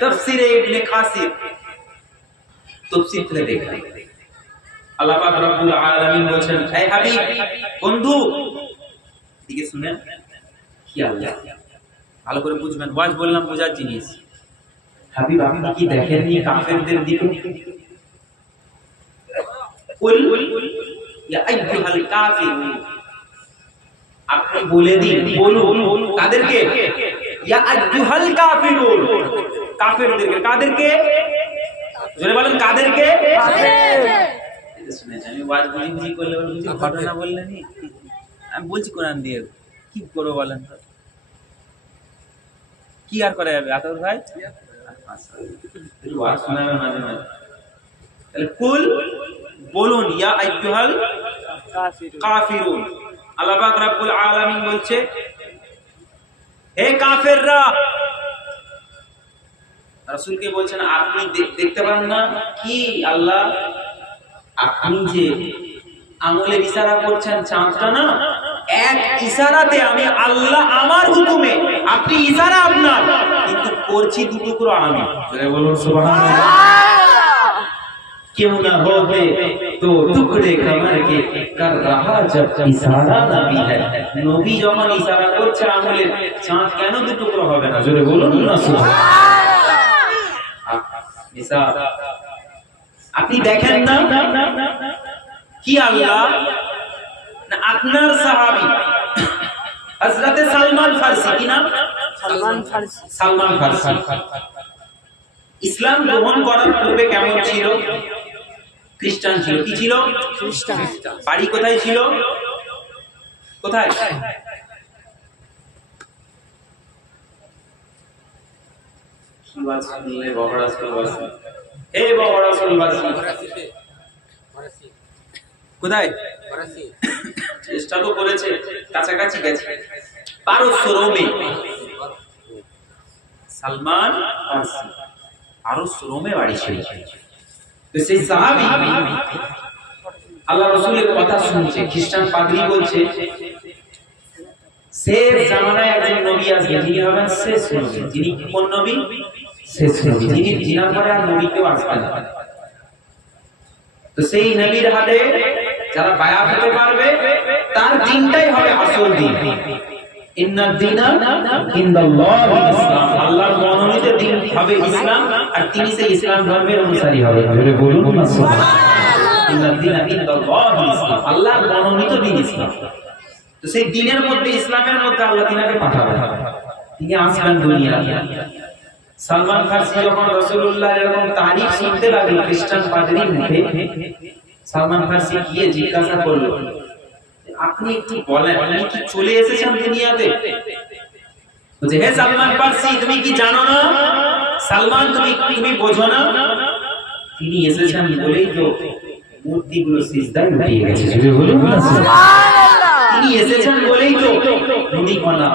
তাফসীরে ইবনে কাসির, তাফসীর থেকে দেখেন, আল্লাহ পাক রব্বুল আলামিন বলেন, হে হাবিব, বন্ধু, দিকে শুনেন, কি আল্লাহ ভালো করে বুঝবেন, ওয়াজ বললাম বোঝার জিনিস। হাবিব, আপনি কি দেখেননি কাফেরদের দিকে? কুল ইয়া আইয়ুহাল কাফিরুন, আপনি বলে দিন, বলুন তাদেরকে, ইয়া আইয়ুহাল কাফিরুন, কাফেরদেরকে, কাদেরকে জোরে বলেন, কাদেরকে? এটা শুনেছেন, আমি ওয়াজ বুঝি করলে বুঝি ঘটনা বললেনি, আমি বলছি কোরআন দিয়ে, কি করবো বলেন তো, কি আর করা যাবে আতর ভাই? ওয়াজ শোনাবে মাঝে মাঝে। তাহলে কুল বলুন, ইয়া আইয়ুহাল কাফিরুন। আল্লাহ পাক রব্বুল আলামিন বলছে, হে কাফেররা, রাসূলকে বলছেন আপনি দেখতে পান না কি আল্লাহ, আপনি যে আঙ্গুলের ইশারা করছেন চাঁদটা না, এক ইশারাতে আমি আল্লাহ আমার হুকুমে, আপনি ইশারা আপনার, কিন্তু করছি দুটুকরো আমি। জোরে বলুন সুবহানাল্লাহ। क्यों न होते तो टुकड़े कमर के कर रहा जब इशारा नबी है, नबी যখন ইশারা করছে আঙ্গুলের, চাঁদ কেন দু টুকরো হবে না? জোরে বলুন না সুবহানাল্লাহ। আপনি দেখেন না কি আল্লাহ না আপনার সাহাবী হযরতে সালমান ফারসি, কি নাম? সালমান ফারসি ইসলাম গ্রহণ করার পূর্বে কেমন ছিল? খ্রিস্টান ছিল। কি ছিল? খ্রিস্টান। বাড়ি কোথায় ছিল? কোথায়? কোথায়? চেষ্টা তো করেছে, কাছাকাছি গেছে। পারস্য, রোমে। সালমান ফারসি পারস্য, রোমে বাড়ি ছিল। তো সেই সাহাবী আল্লাহ রাসূলের কথা শুনছে, খ্রিস্টান পাদ্রী বলছে শেষ জামানায় একজন নবী আসবে, যিনি হবেন শেষ নবী। যিনি কোন নবী? শেষ নবী, যিনি জিনার পরে আর নবী কেউ আসবে না। তো সেই নবীর হাতে যারা বায়াত হতে পারবে, তার দিনটাই হবে আসল দিন। ইন্নাদ দীনা ইনদাল্লাহি ইসলাম, আল্লাহর মনোনীত দিন হবে ইসলাম, আর তিনি সেই ইসলাম ধর্মের অনুসারী হবেন। জোরে বলুন না সুবহানাল্লাহ। ইন্নাদ দীনা ইনদাল্লাহি ইসলাম, আল্লাহর মনোনীত দিন ইসলাম। তো সেই দিনের মধ্যে, ইসলামের মধ্যে আল্লাহ তিনাকে পাঠাবেন, তিনি আসবেন দুনিয়াতে। সালমান ফারসি যখন রাসূলুল্লাহ এরকম তারিখ শুনতে লাগলো খ্রিস্টান পাদ্রীর মুখে, সালমান ফারসি গিয়ে জিজ্ঞাসা করলো, আপনি একটু বলেন, আপনি কি চলে এসেছেন দুনিয়াতে? বলছে, হে সালমান ফারসি, তুমি কি জানো না? সালমান, তুমি বোঝো না? তিনি এসেছেন বলেই তো মূর্তিগুলো সিজদায় উঠে গেছে। জোরে বলুন না সুবহানাল্লাহ। তিনি এসেছেন বলেই তো নদীকণা,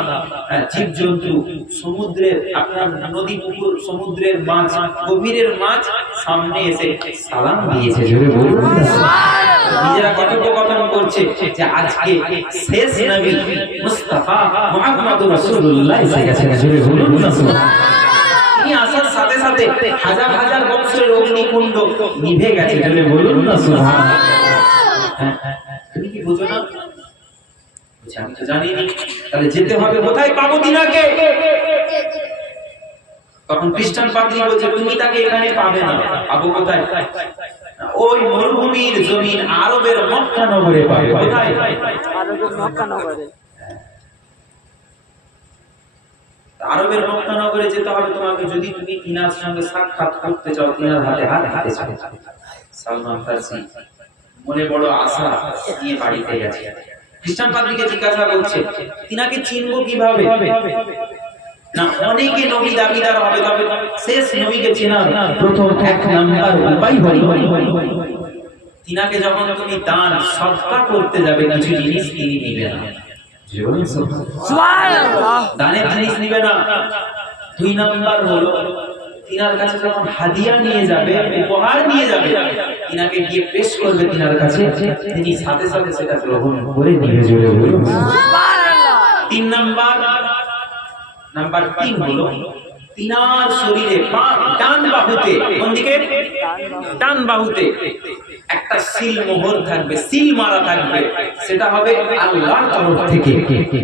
জীবজন্তু, সমুদ্রের, আপনার নদী, পুকুর, সমুদ্রের মাছ, গভীরের মাছ সামনে এসে সালাম দিয়েছে। জোরে বলুন না সুবহানাল্লাহ। নিজেরা কথোপকথন করছে যে আজকে শেষ নবী মুস্তাফা মুহাম্মদুর রাসূলুল্লাহ এসে গেছেন। জোরে বলুন না সুবহানাল্লাহ। তিনি আসার সাথে সাথে হাজার হাজার বছরের অগ্নিকুণ্ড নিভে গেছে। জোরে বলুন না সুবহানাল্লাহ। তুমি কি বুঝো না? আমি তো জানি না। তাহলে যেতে হবে কোথায়? পাবো তিনাকে। তখন খ্রিস্টান পাদ্রী বলছে, তুমি তাকে এখানে পাবে না। পাবো কোথায়? ওই মরুভূমির জমিন আরবের মক্কা নগরে পাবে। কোথায়? আরবের মক্কা নগরে। আরবের মক্কা নগরে যেতে হবে তোমাকে, যদি তুমি তিনার সঙ্গে সাক্ষাৎ করতে চাও, তিনার হাতে হাত হাতে চাও। সালমান ফারসি মনে বড় আশা নিয়ে বাড়িতে গেছে। খ্রিস্টান পাদ্রীকে জিজ্ঞাসা করছে, তিনাকে চিনবো কিভাবে? না, অনেকে নবী দাবিদার হবে, তবে শেষ নবীকে চেনার প্রথম এক নাম্বার উপায় হলো তিনাকে যখন তুমি দান সদকা করতে যাবে, কিছু জিনিস তিনি নিবে না। সুবহানাল্লাহ। দানের জিনিস নিবে না। দুই নাম্বার হলো তিনার কাছে যখন হাদিয়া নিয়ে যাবে, উপহার নিয়ে যাবে, তিনাকে গিয়ে পেশ করবে তিনার কাছে, তিনি সাথে সাথে সেটা গ্রহণ করে নিয়ে যাবে। সুবহানাল্লাহ। তিন নাম্বার হলো তিনার শরীরে ডান বাহুতে, কোন দিকে? ডান বাহুতে একটা সিল মোহর থাকবে, সিল মারা থাকবে, সেটা হবে আল্লাহর তরফ থেকে।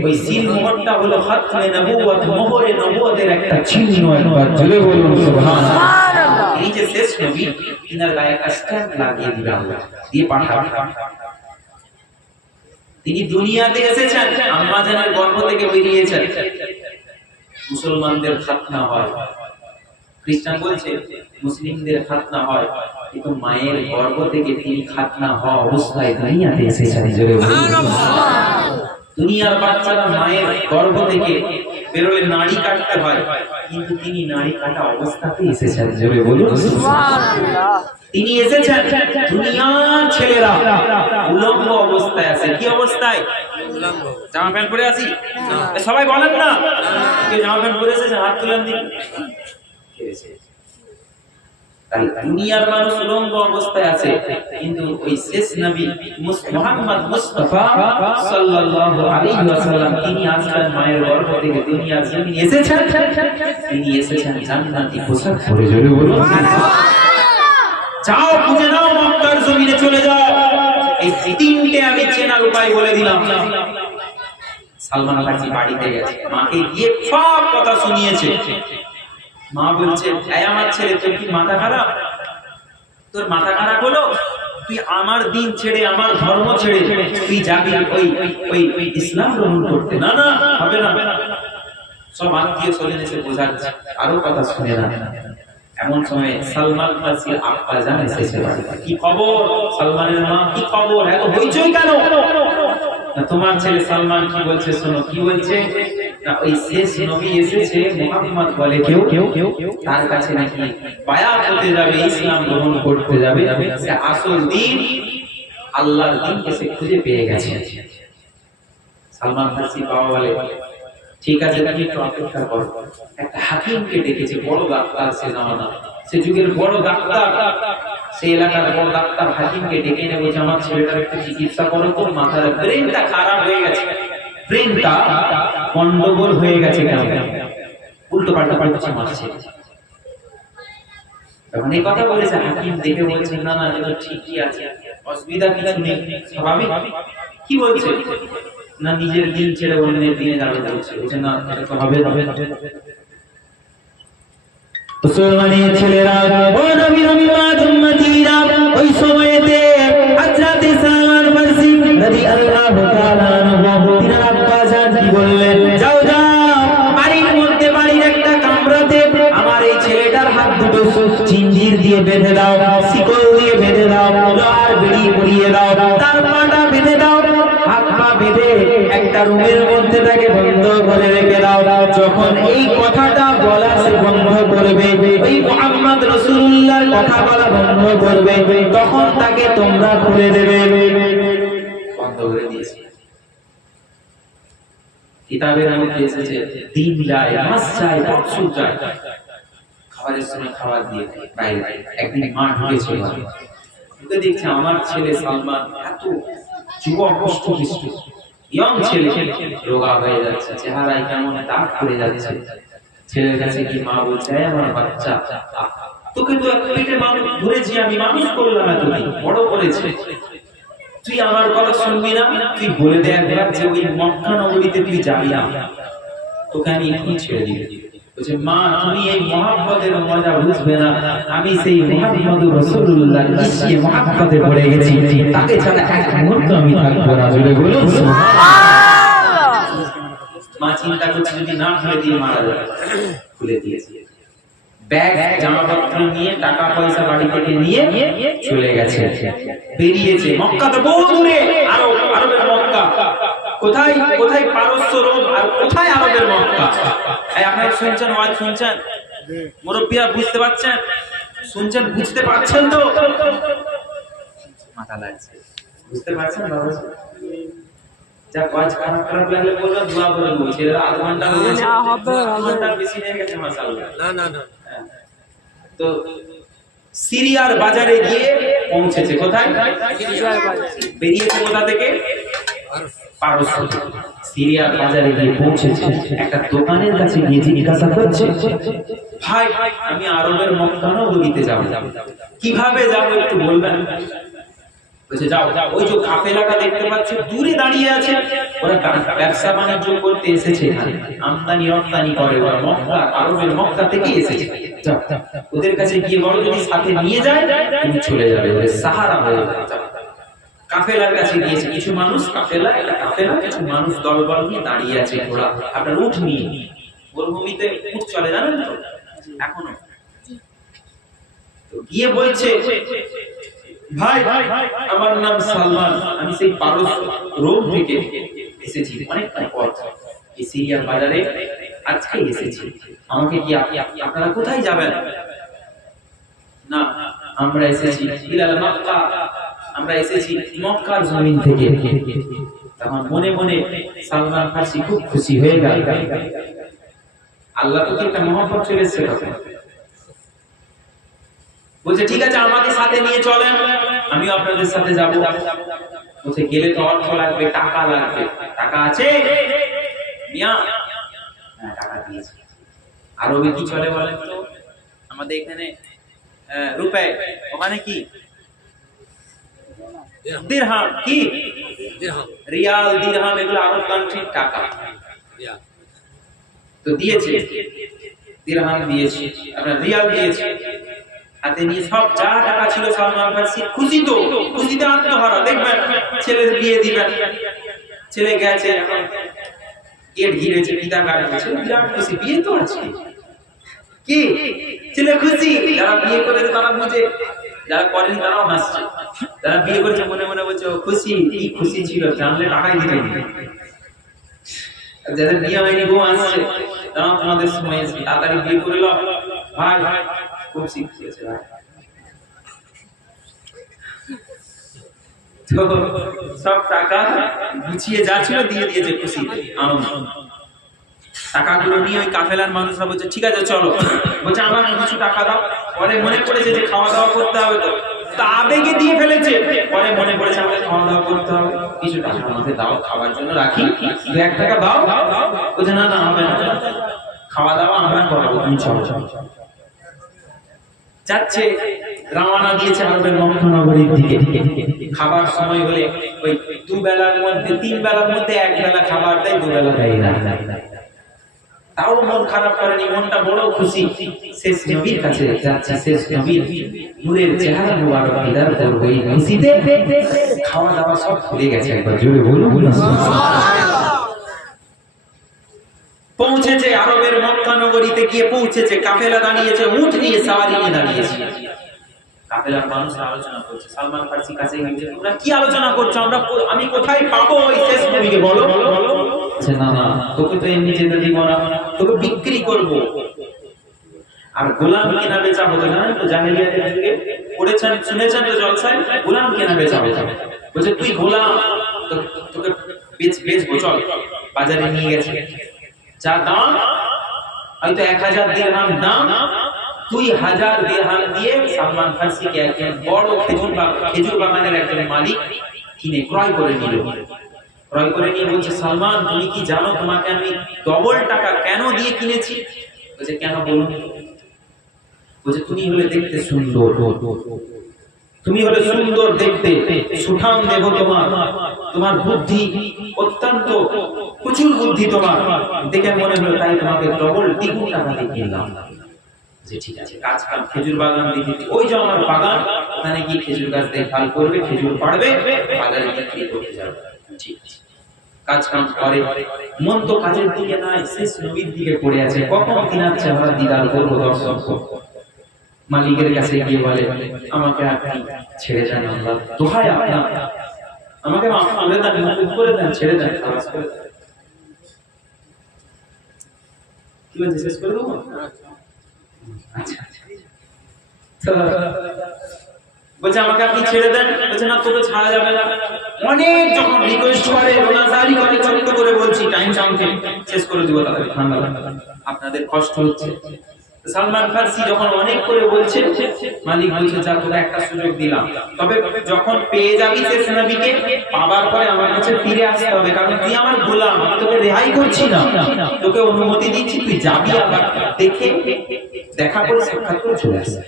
ওই সিল মোহরটা হলো খাতমে নবুয়ত, মোহরে নবুয়তের একটা চিহ্ন। একবার জোরে বলুন সুবহানাল্লাহ। এই যে শেষ নবী, তিনার গায়ে একটা স্ট্যাম্প লাগিয়ে দিবেন, আল্লাহ দিয়ে পাঠাবেন। তিনি দুনিয়াতে এসেছেন, আম্মা জানের গর্ভ থেকে বেরিয়েছেন, মুসলমানদের খাতনা হয়, খ্রিস্টান বলছে মুসলিমদের খাতনা হয়, কিন্তু মায়ের গর্ভ থেকে তিনি খাতনা হওয়া অবস্থায় দুনিয়াতে এসেছেন। দুনিয়ার বাচ্চারা মায়ের গর্ভ থেকে বেরোলে নাড়ি কাটতে হয়, কিন্তু তিনি নাড়ি কাটা অবস্থাতেই এসেছেন। জোরে বলুন সুবহানাল্লাহ। তিনি এসেছেন দুনিয়ার ছেলেরা উলঙ্গ অবস্থায় আছে। কি অবস্থায়? উলঙ্গ। জামা প্যান্ট পরে আছি? সবাই বলেন না কে জামা প্যান্ট পরে এসেছে, হাত তুলেন দিন। তাই দুনিয়ার মানুষ উলঙ্গ অবস্থায় আছে, কিন্তু ওই শেষ নবী মুহাম্মদ মুস্তাফা সাল্লাল্লাহু আলাইহি ওয়াসাল্লাম তিনি আসলেন মায়ের গর্ভ থেকে দুনিয়ার জমিনে এসেছেন। তিনি এসেছেন জান্নাতি পোশাক পরে। জোরে বলুন যাও খুঁজে নাও, মক্কার জমিনে চলে যাও। এই তিনটে আমি চেনার উপায় বলে দিলাম। সালমান ফার্সি বাড়িতে গেছে, মাকে গিয়ে সব কথা শুনিয়েছে। মা বলছে, এই আমার ছেলে, তোর কি মাথা খারাপ? তোর মাথা খারাপ হলো? তুই আমার দিন ছেড়ে, আমার ধর্ম ছেড়ে তুই যাবি ওই ইসলাম গ্রহণ করতে? না না, হবে না। সব আত্মীয় চলে এসে বোঝাচ্ছে, আরো কথা শুনে না। এমন সময় সালমান ফার্সির আব্বা জান এসেছে বাড়িতে। কি খবর? সালমানের মা, কি খবর? এত হইচই কেন? তোমার ছেলে সালমান কি বলছে শোনো। কি বলছে? না, ওই শেষ নবী এসেছে মুহাম্মদ বলে কেউ, তার কাছে নাকি বায়াত হতে যাবে, ইসলাম গ্রহণ করতে যাবে। সে আসল দিন আল্লাহর দিনকে সে খুঁজে পেয়ে গেছে। সালমান ফার্সি বাবা বলে, ঠিক আছে, তুমি একটু অপেক্ষা করো। একটা হাকিমকে ডেকেছে, বড় ডাক্তার সে জামানা, সে যুগের বড় ডাক্তার, সেই এলাকার বড় ডাক্তার হাকিমকে ডেকে এনে বলছে, আমার ছেলেটার একটু চিকিৎসা করো তো, মাথার ব্রেনটা খারাপ হয়ে গেছে, ব্রেনটা গন্ডগোল হয়ে গেছে, কেন উল্টো পাল্টা মারছে। তখন এই কথা বলেছে, হাকিম দেখে বলছে, না না, এটা ঠিকই আছে, অসুবিধা কিছু নেই, স্বাভাবিক। কি বলছে? না, নিজের দিন ছেড়ে অন্যের দিনে দাঁড়িয়ে বলছে, বলছে না, এটা তো হবে। মুসলমানের ছেলেরা, ও নবীর উম্মতীরা, ওই সময়েতে হযরত সালমান ফার্সি রাদিয়াল্লাহু তাআলা আনহু তিনার আব্বা জান কি বললেন, যাও যাও বাড়ির মধ্যে, বাড়ির একটা কামরাতে আমার এই ছেলেটার হাত দুটো জিঞ্জির দিয়ে বেঁধে দাও, শিকল দিয়ে বেঁধে দাও, লোহার বেড়ি পরিয়ে দাও, তার পাটা বেঁধে দাও, হাত পা বেঁধে একটা রুমের মধ্যে তাকে বন্ধ করে রেখে দাও। যখন এই কথাটা বলা সে বন্ধ করবে, ওই মুহাম্মদ রাসূলুল্লাহর কথা বলা বন্ধ করবে, তখন তাকে তোমরা খুলে দেবে। বন্ধ করে দিয়েছে। কিতাবের মধ্যে এসেছে, দিন যায়, মাস যায়, বছর যায়, খাবারের সময় খাবার দিয়ে বাইরে। একদিন মা ঢুকেছিল, ঢুকে দেখছে আমার ছেলে সালমান এত যুবক, হৃষ্টপুষ্ট ইয়ং ছেলে, রোগা হয়ে যাচ্ছে, চেহারায় কেমন দাগ পড়ে যাচ্ছে। ছেলের কাছে কি মা বলছে, আমার বাচ্চা, তোকে তো পেটে মানুষ ধরেছি, আমি মানুষ করলাম, এতদিন বড় করেছে, তুই আমার কথা শুনবি না? তুই বলে দে একবার যে ওই মক্কা নগরীতে তুই যাবি না, তোকে আমি এখনই ছেড়ে দিবি। বলছে, মা তুমি এই মহব্বতের মজা বুঝবে না, আমি সেই মুহাম্মদ রাসূলুল্লাহর ইশকে মহব্বতে পড়ে গেছি, তাকে ছাড়া এক মুহূর্ত আমি থাকবো না। জোরে বলুন সুবহানাল্লাহ। মা চিন্তা করছে যদি না খুলে দিয়ে মারা যাবে, খুলে দিয়েছে। ব্যাগ জামাপত্র নিয়ে, টাকা পয়সা বাড়ি থেকে নিয়ে চলে গেছে, বেরিয়েছে। মক্কা তো বহু দূরে, আরবের মক্কা কোথায়? কোথায় পারস্য রোম, আর কোথায় আরবের মক্কা? এই আপনারা শুনছেন, ওয়াজ শুনছেন, মুরব্বিরা বুঝতে পারছেন? শুনছেন, বুঝতে পারছেন তো? মাথা লাগছে, বুঝতে পারছেন বাবা? যা ওয়াজ খারাপ লাগলে বলবেন, দোয়া করে বলছি, আধ ঘন্টা হয়ে গেছে, আধ ঘন্টার বেশি হয়ে গেছে, মাশাআল্লাহ। না, তো সিরিয়ার বাজারে গিয়ে পৌঁছেছে। কোথায়? বেরিয়েছে কোথা থেকে? পারস্য। সিরিয়ার বাজারে গিয়ে পৌঁছেছে, একটা দোকানের কাছে গিয়ে জিজ্ঞাসা করছে, ভাই আমি আরবের মক্কা নগরীতে যাব, কিভাবে যাব একটু বলবেন? বলছে, যাও, ওই যে কাফেলাটা দেখতে পাচ্ছ দূরে দাঁড়িয়ে আছে, ওরা ব্যবসা বাণিজ্য করতে এসেছে, আমদানি রপ্তানি করে, ওরা মক্কা, আরবের মক্কা থেকে এসেছে, যাও ওদের কাছে গিয়ে বলো যদি সাথে নিয়ে যায় তুমি চলে যাবে, ওদের সাহারা হয়ে যাবে। কাফেলার কাছে গিয়েছে, কিছু মানুষ, কাফেলা, এটা কাফেলা, কিছু মানুষ দলবল নিয়ে দাঁড়িয়ে আছে, ওরা আপনার উঠ নিয়ে মরুভূমিতে উট চলে জানেন তো এখনো। তো গিয়ে বলছে, ভাই আমার নাম সালমান, আমি সেই পারস রোম থেকে এসেছি, অনেকটা পথ এই সিরিয়ার বাজারে আজকে এসেছি, আমাকে কি আপনারা কোথায় যাবেন? না, আমরা এসেছি ইলাল মক্কা, আমরা এসেছি মক্কার জমিন থেকে। তখন মনে মনে সালমান ফার্সি খুব খুশি হয়ে গেল, আল্লাহ তো একটা মহব্বত চলে এসেছে তখন। বলছে ঠিক আছে আমাকে সাথে নিয়ে চলেন, আমিও আপনাদের সাথে যাব। বলছে গেলে তো অর্থ লাগবে, টাকা লাগবে, টাকা আছে মিয়া? হ্যাঁ টাকা দিয়েছে। আরবে কি চলে বলেন তো? আমাদের এখানে রুপে, ওখানে কি দিরহাম, কি রিয়াল, দিরহাম, এগুলো আরব কান্ট্রির টাকা। তো দিয়েছে, দিরহাম দিয়েছে, আপনার রিয়াল দিয়েছে, হাতে নিয়ে সব যা টাকা ছিল সালমান ফার্সি খুশি, তো খুশিতে আত্মহারা। দেখবেন ছেলের বিয়ে দিবেন, ছেলে গেছে, এখন গেট ঘিরেছে, পিতা গাড়ি গেছে, বিরাট খুশি, বিয়ে তো আছে কি, ছেলে খুশি। যারা বিয়ে করেছে তারা বুঝে, যারা করেনি তারাও হাসছে। যারা বিয়ে করেছে মনে মনে বলছে ও খুশি, কি খুশি ছিল, জানলে টাকাই দিতেন। যাদের বিয়ে হয়নি বউ আসছে, তারাও তোমাদের সময় এসে তাড়াতাড়ি বিয়ে করে লো ভাই, খুব শিখিয়েছে ভাই। তো সব টাকা গুছিয়ে যা ছিল দিয়ে দিয়েছে খুশি আনন্দ। টাকাগুলো নিয়ে ওই কাফেলার মানুষরা বলছে ঠিক আছে চলো, বলছে আমাকে কিছু টাকা দাও। পরে মনে পড়েছে যে খাওয়া দাওয়া করতে হবে, তো আবেগে দিয়ে ফেলেছে। পরে মনে পড়েছে আমাদের খাওয়া দাওয়া করতে হবে, কিছু টাকা আমাকে দাও, খাবার জন্য রাখি, 1 টাকা দাও। বলছে না না হবে না, খাওয়া দাওয়া আমরা করবো, তুমি চলো। যাচ্ছে, রওনা দিয়েছে আরবের মক্কা নগরীর দিকে। খাবার সময় হলে ওই 2 বেলার মধ্যে 3 বেলার মধ্যে 1 বেলা খাবার দেয়, 2 বেলা দেয় না। তাও মন খারাপ করেনি, মনটা বড় খুশি। শেষ নবীর কাছে যাচ্ছে, শেষ নবীর নূরের চেহারা মুবারক দিদার করব এই খুশিতে। খাওয়া দাওয়া সব ভুলে গেছে, একবার জোরে বলুন সুবহানাল্লাহ। পৌঁছেছে আরবের মক্কা নগরীতে, গিয়ে পৌঁছেছে, কাফেলা দাঁড়িয়েছে, উট নিয়ে সাওয়ারি নিয়ে দাঁড়িয়েছে। কাফেলার মানুষরা আলোচনা করছে, সালমান ফার্সি কাছে গিয়ে তোমরা কি আলোচনা করছো, আমি কোথায় পাবো ওই শেষ নবীকে, বলো। না না, তোকে তো এমনি যেতে দিব না, তোকে বিক্রি করব। আর গোলাম কেনা বেচা হতো না তো জাহেলিয়াতের যুগে, পড়েছেন শুনেছেন তো জলসায়, গোলাম কেনা বেচা হতো। বলছে তুই গোলাম, তোকে বেচবো, চল। বাজারে নিয়ে গেছে, যা দাম হয়তো 1000 দিরহাম দাম, 2000 দিরহাম দিয়ে সালমান ফার্সিকে একজন বড় খেজুর বাগানের একজন মালিক কিনে ক্রয় করে নিল। ক্রয় করে নিয়ে বলছে সালমান তুমি কি জানো তোমাকে আমি ডবল টাকা কেন দিয়ে কিনেছি? বলছে কেন বলুন? বলছে তুমি হলে দেখতে সুন্দর, তুমি হলে সুন্দর দেখতে, সুঠাম দেহ তোমার, তোমার বুদ্ধি অত্যন্ত প্রচুর বুদ্ধি তোমার, দেখে মনে হলো তাই তোমাকে ডবল দ্বিগুণ টাকা দিয়ে কিনলাম। যে ঠিক আছে, কাজ কাম খেজুর বাগান দেখি, ওই যে আমার বাগান, ওখানে গিয়ে খেজুর গাছ দেখভাল করবে, খেজুর পাড়বে, বাজারে বিক্রি করতে যাবে। ঠিক আছে, কাজ কাম করে, মন তো কাজের দিকে নাই, শেষ নবীর দিকে পড়ে আছে, কখন কিনার চেহারা দিদার করবো, দর্শন করবো। মালিকের কাছে গিয়ে বলে আমাকে আপনি ছেড়ে দেন, আল্লাহ দোহাই আপনার, আমাকে মাফ করে দেন, মাফ করে দেন, ছেড়ে দেন, খালাস করে দেন। কি বলছে, শেষ করে দেবো? আচ্ছা তো বলছে আমাকে আপনি ছেড়ে দেন। বলছে না, তোকে ছাড়া যাবে না। অনেক যখন রিকোয়েস্ট করে, রোনাজারি করে, ছোট্ট করে বলছি, টাইম সামথিং শেষ করে দিব, তাহলে আপনাদের কষ্ট হচ্ছে। সালমান ফার্সি যখন অনেক করে বলছে, মালিক বলছে যা তোকে একটা সুযোগ দিলাম, তবে যখন পেয়ে যাবি শেষ নবীকে, পাবার পরে আমার কাছে ফিরে আসতে হবে, কারণ তুই আমার গোলাম, আমি তোকে রেহাই করছি না, তোকে অনুমতি দিচ্ছি, তুই যাবি, আবার দেখে দেখা করে সাক্ষাৎ করে চলে আসবে।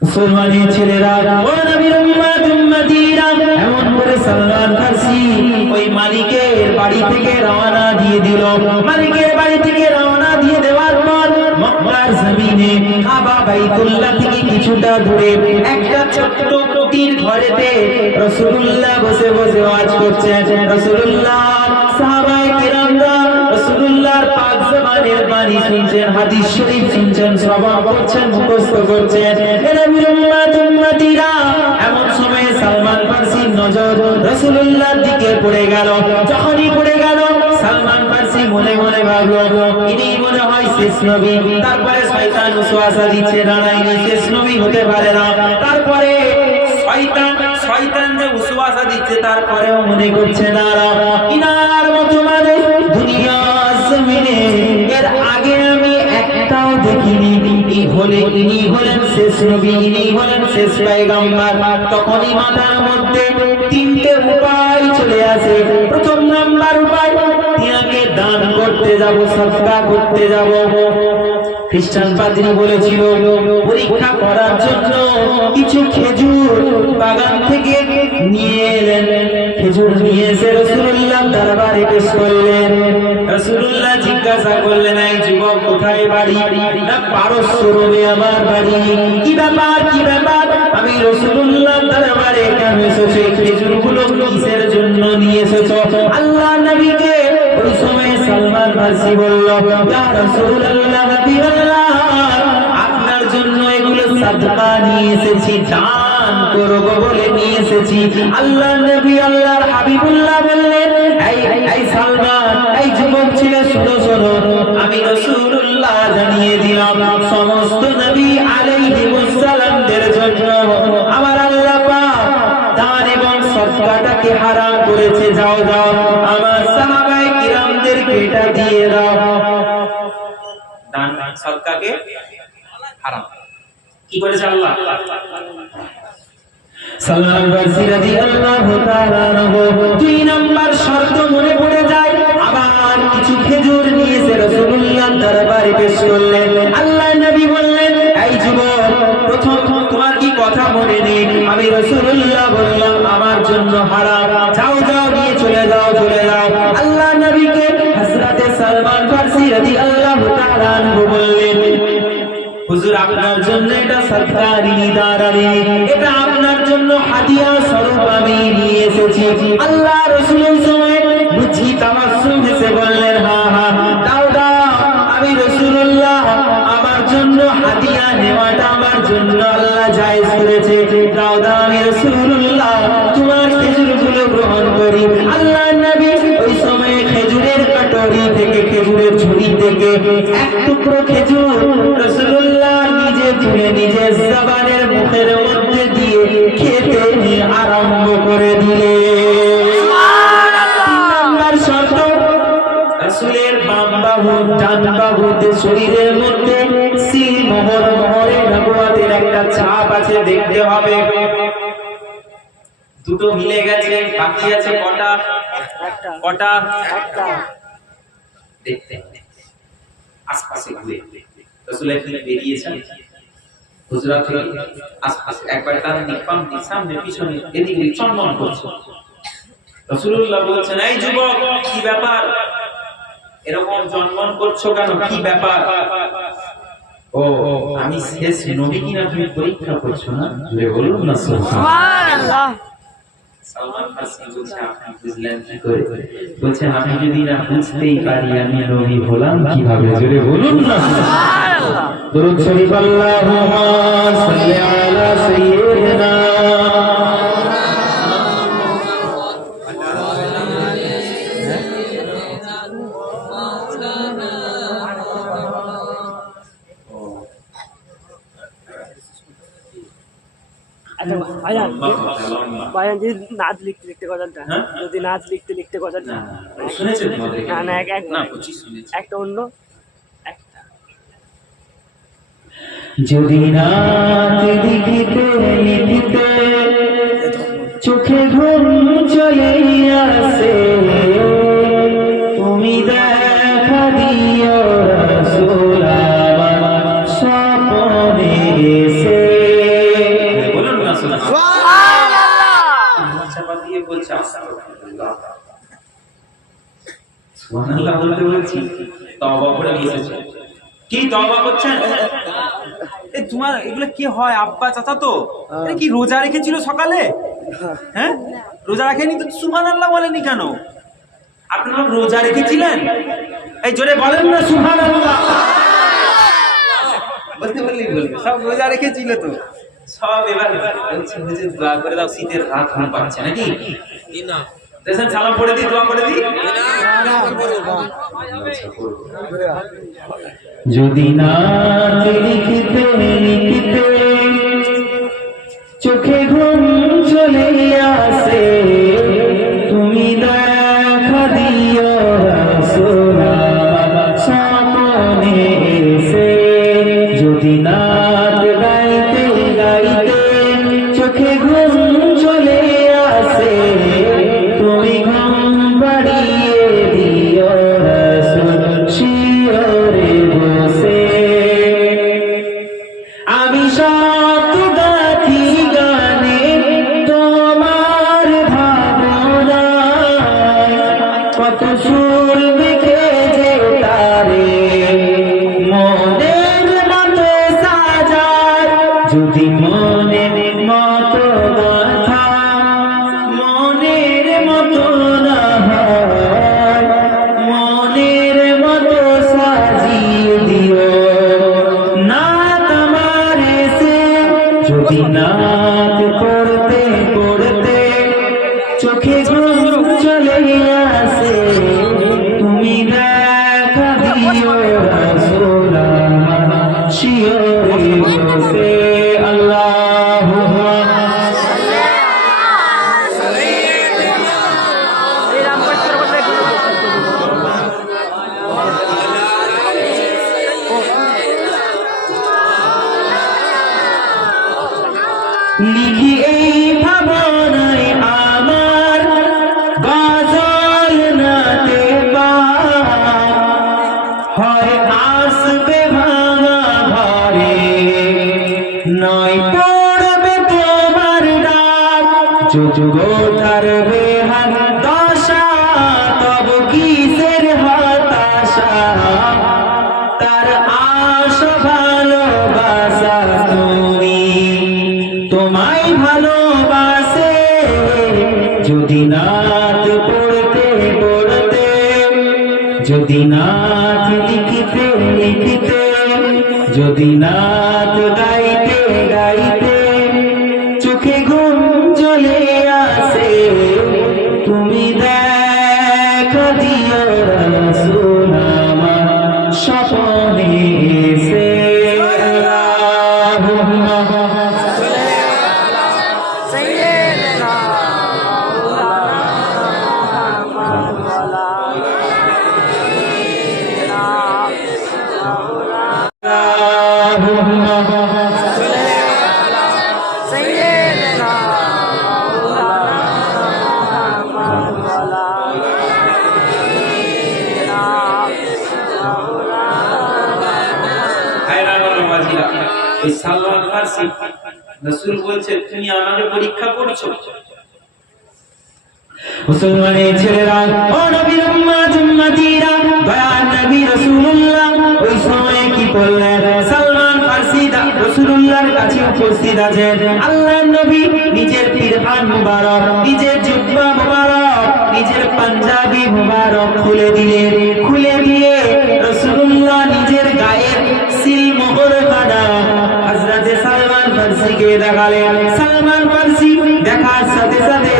মুসলমানের ছেলেরা, ও নবীর উম্মত উম্মতিরা, এমন করে সালমান ফার্সি ওই মালিকের বাড়ি থেকে রওনা দিয়ে দিল। মালিকের বাড়ি থেকে রওনা দিয়ে দেওয়ার পর মক্কার জমিনে কাবা বাইতুল্লাহ থেকে কিছুটা দূরে একটা ছোট্ট কুটির ঘরেতে রাসূলুল্লাহ বসে বসে ওয়াজ করছেন। রাসূলুল্লাহ সাহাবায়ে কিরামরা রাসূলুল্লাহর বাণী শুনছেন, হাদিস শরীফ শুনছেন, শ্রবণ করছেন, মুখস্থ করছেন। এরা উম্মতিরা, এমন সময়ে সালমান ফারসির নজর রাসূলুল্লাহর দিকে পড়ে গেল। যখনই পড়ে গেল, সালমান ফারসি মনে মনে ভাবলো ইনি মনে হয় শেষ নবী। তারপরে শয়তান ওয়াসওয়াসা দিচ্ছে, দাঁড়াইনি, শেষ নবী হতে পারে না। তারপরে শয়তান যে ওয়াসওয়াসা দিচ্ছে, তারপরেও মনে করছে না ইনার মতো মানুষ দুনিয়া জমিনে এর আগে আমি একটাও দেখিনি। ইনি হলেন শেষ নবী, ইনি হলেন শেষ পয়গম্বর। তখনই মাথার মধ্যে তিনটে উপায় চলে আসে। প্রথম নাম্বার উপায়, তিনাকে দান করতে যাব, সদকা করতে যাব। খ্রিস্টান পাদ্রী বলেছিল পরীক্ষা করার জন্য কিছু খেজুর বাগান থেকে নিয়ে এলেন। খেজুর নিয়ে এসে রাসূলুল্লাহ দরবারে পেশ করলেন। রাসূলুল্লাহ জিজ্ঞাসা করলেন, এই যুবক কোথায় বাড়ি? না, পারস্য রোমে আমার বাড়ি। কি ব্যাপার, কি ব্যাপার? আমি রাসূলুল্লাহ দরবারে কেন এসেছো? খেজুরগুলো কিসের জন্য নিয়ে এসেছো? আল্লাহর নবীকে ওই সময় সালমান ফারসি বলল, ইয়া রাসূলুল্লাহ, আপনার জন্য এগুলো সাদকা নিয়ে এসেছি, দান করব বলে নিয়ে এসেছি। আল্লাহর নবী, আল্লাহর হাবিবুল্লাহ বললেন, এই সালমান, এই যুবক ছেলে, শোনো শোনো, আমি রাসূলুল্লাহ জানিয়ে দিলাম সমস্ত নবী আলাইহিস সালামদের জন্য আমার আল্লাহ পাক দান এবং সদকাটাকে হারাম করেছে। যাও যাও, আমার সাহাবায়ে কিরামদেরকে এটা দিয়ে দাও। দান সদকাকে হারাম কি করেছে আল্লাহ? সালমান ফারসি রাদিয়াল্লাহু তাআলা আনহু দুই নাম্বার শর্ত মনে পড়ে যায়। আবার কিছু খেজুর নিয়ে এসে রাসূলুল্লাহ দরবারে পেশ করলেন। আল্লাহর নবী বললেন, এই যুবক, প্রথম তোমার কি কথা মনে নেই? আমি রাসূলুল্লাহ বললাম আমার জন্য হারাম। যাও যাও, নিয়ে চলে যাও, চলে যাও। আল্লাহর নবীকে হযরতে সালমান ফারসি রাদিয়াল্লাহু তাআলা আনহু বললেন, হুজুর, আপনার জন্য এটা সদকার নিদার, এটা আপনার জন্য হাদিয়া স্বরূপ আমি নিয়ে এসেছি। আল্লাহ রাসূলের সময় বুঝি তামাসসুম হেসে বললেন, হ্যাঁ হ্যাঁ, দাও দাও, আমি রাসূলুল্লাহ, আমার জন্য হাদিয়া নেওয়াটা আমার জন্য আল্লাহ জায়েজ করেছে। দাও দাও, আমি রাসূলুল্লাহ তোমার খেজুরগুলো গ্রহণ করি। আল্লাহর নবী ওই সময় খেজুরের কাটরি থেকে, খেজুরের ঝুড়ি থেকে এক টুকরো খেজুর রাসূলুল্লাহ নিজে তুলে নিজে জবানের মুখের মধ্যে দিয়ে খেতে আরম্ভ করে দিলেন। সুবহানাল্লাহ। শর্ত, রাসূলের বাম বাহু ডান বাহুতে শরীরের মধ্যে সিল মোহরে নবুয়তের একটা ছাপ আছে, দেখতে হবে। দুটো মিলে গেছে, বাকি আছে কটা? কটা? দেখতে আশপাশে ঘুরে রাসূলের দিকে বেরিয়েছেন, হুজরা থেকে আশপাশে একবার তার নিপাম সামনে পিছনে এদিকে চন্দন করছে। রাসূলুল্লাহ বলছেন, এই যুবক, কি ব্যাপার? এরকম চন্দন করছো কেন? কি ব্যাপার? ও, আমি শেষ নবী কিনা তুমি পরীক্ষা করছো না? জোরে বলুন না সুবহানাল্লাহ। সালমান ফারসি বলছে, আপনি বুঝলেন কি করে? বলছেন, আমি যদি না বুঝতেই পারি আমি নবী হলাম কিভাবে? জোরে বলুন না সুবহানাল্লাহ। দরুদ শরীফ, আল্লাহুম্মা সাল্লি আলা সাইয়্যিদিনা ভাইজান, যদি নাচ লিখতে লিখতে কথাটা, যদি নাচ লিখতে লিখতে কথাটা শুনেছেন? না না, না, শুনেছি। একটা অন্য একটা, যদি নাচ লিখিতে লিখিতে চোখে ঘুম চলে আসে, তুমি দেখা দিও রাসূল আমার স্বপ্নে এসে। বলুন না সুবহানাল্লাহ। চাপা দিয়ে বলছে আস্তাগফিরুল্লাহ। সুবহানাল্লাহ বলতে বলছি তওবা করে গিয়েছে। কি তওবা করছেন? তোমার এগুলো কি হয়? আব্বা চাচা তো এটা কি রোজা রেখেছিল সকালে? হ্যাঁ, রোজা রাখেনি তো সুবহানাল্লাহ বলেনি কেন? আপনারা রোজা রেখেছিলেন? এই জোরে বলেন না সুবহানাল্লাহ। বলতে বললেই বলবে, সব রোজা রেখেছিল তো সব। এবার বলছে হুজুর দোয়া করে দাও, শীতের রাত ঘুম পাচ্ছে নাকি? দেশের সালাম পড়ে দিই, দোয়া করে দিই। যদি না লিখতে লিখতে চোখে ঘুম চলে আসে, তুমি দেখা দিও রাসূলুল্লাহ সামনে এসে। যদি নাত গাইতে গাইতে চোখে ঘুম চলে আসে, তুমি ঘুম বাড়িয়ে দিও রাসূল শিয়রে বসে। আমি সব গাথি গানে তোমার ভাবনায়, কত সুর দেখে যে তারে মনের মতো সাজায়। যদি মনের মতো গাথা মনের মতো না হয়, মনের মতো সাজিয়ে দিও নাত আমার এসে। যদি নাত পড়তে পড়তে চোখে ঘুম চলে আসে, তুমি দেখা দিও রাসূলুল্লাহ শিয়রে বসে। আল্লাহুম্মা এই রামকৃষ্ণের কথা একটু লিখি এই ভাবনায় আমার গজল নাতে পার, হয় আসবে ভাঙা ঘরে, নয় পড়বে তোমার ডাক। যুগ ধরবে হাত দশা, তব কিসের হতাশা, তার আশা ভালোবাসা তুমি, তোমায় ভালোবাসে। যদি নাত পড়তে পড়তে, যদি নাত লিখতে লিখতে, যদি নাত গাইতে গাইতে চোখে ঘুম চলে আসে, তুমি দেখা দিও রাসূল আমার স্বপ্নে এসে। আল্লাহুম্মা সাইয়্যিদানা মুহাম্মদ ওয়ালা আল্লাহুম্মা সাইয়্যিদানা মুহাম্মদ ওয়ালা ওই সালমান ফারসি রাসূল বলছে তুমি আমাকে পরীক্ষা করছো। মুসলমানের ছেলেরা, ও নবীর উম্মত উম্মতিরা, দয়ার নবী রাসূলুল্লাহ ওই সময় কি বললেন? সালমান ফারসি রাসূলুল্লাহর কাছে উপস্থিত আছেন। আল্লাহর নবী নিজের পিরহান মুবারক, নিজের জুব্বা মুবারক, নিজের পাঞ্জাবি মুবারক খুলে দিলেন। খুলে দিয়ে রাসূলুল্লাহ নিজের গায়ের সিল মোহর কাটা হযরত সালমান ফারসিকে দেখালেন। সালমান ফারসি দেখার সাথে সাথে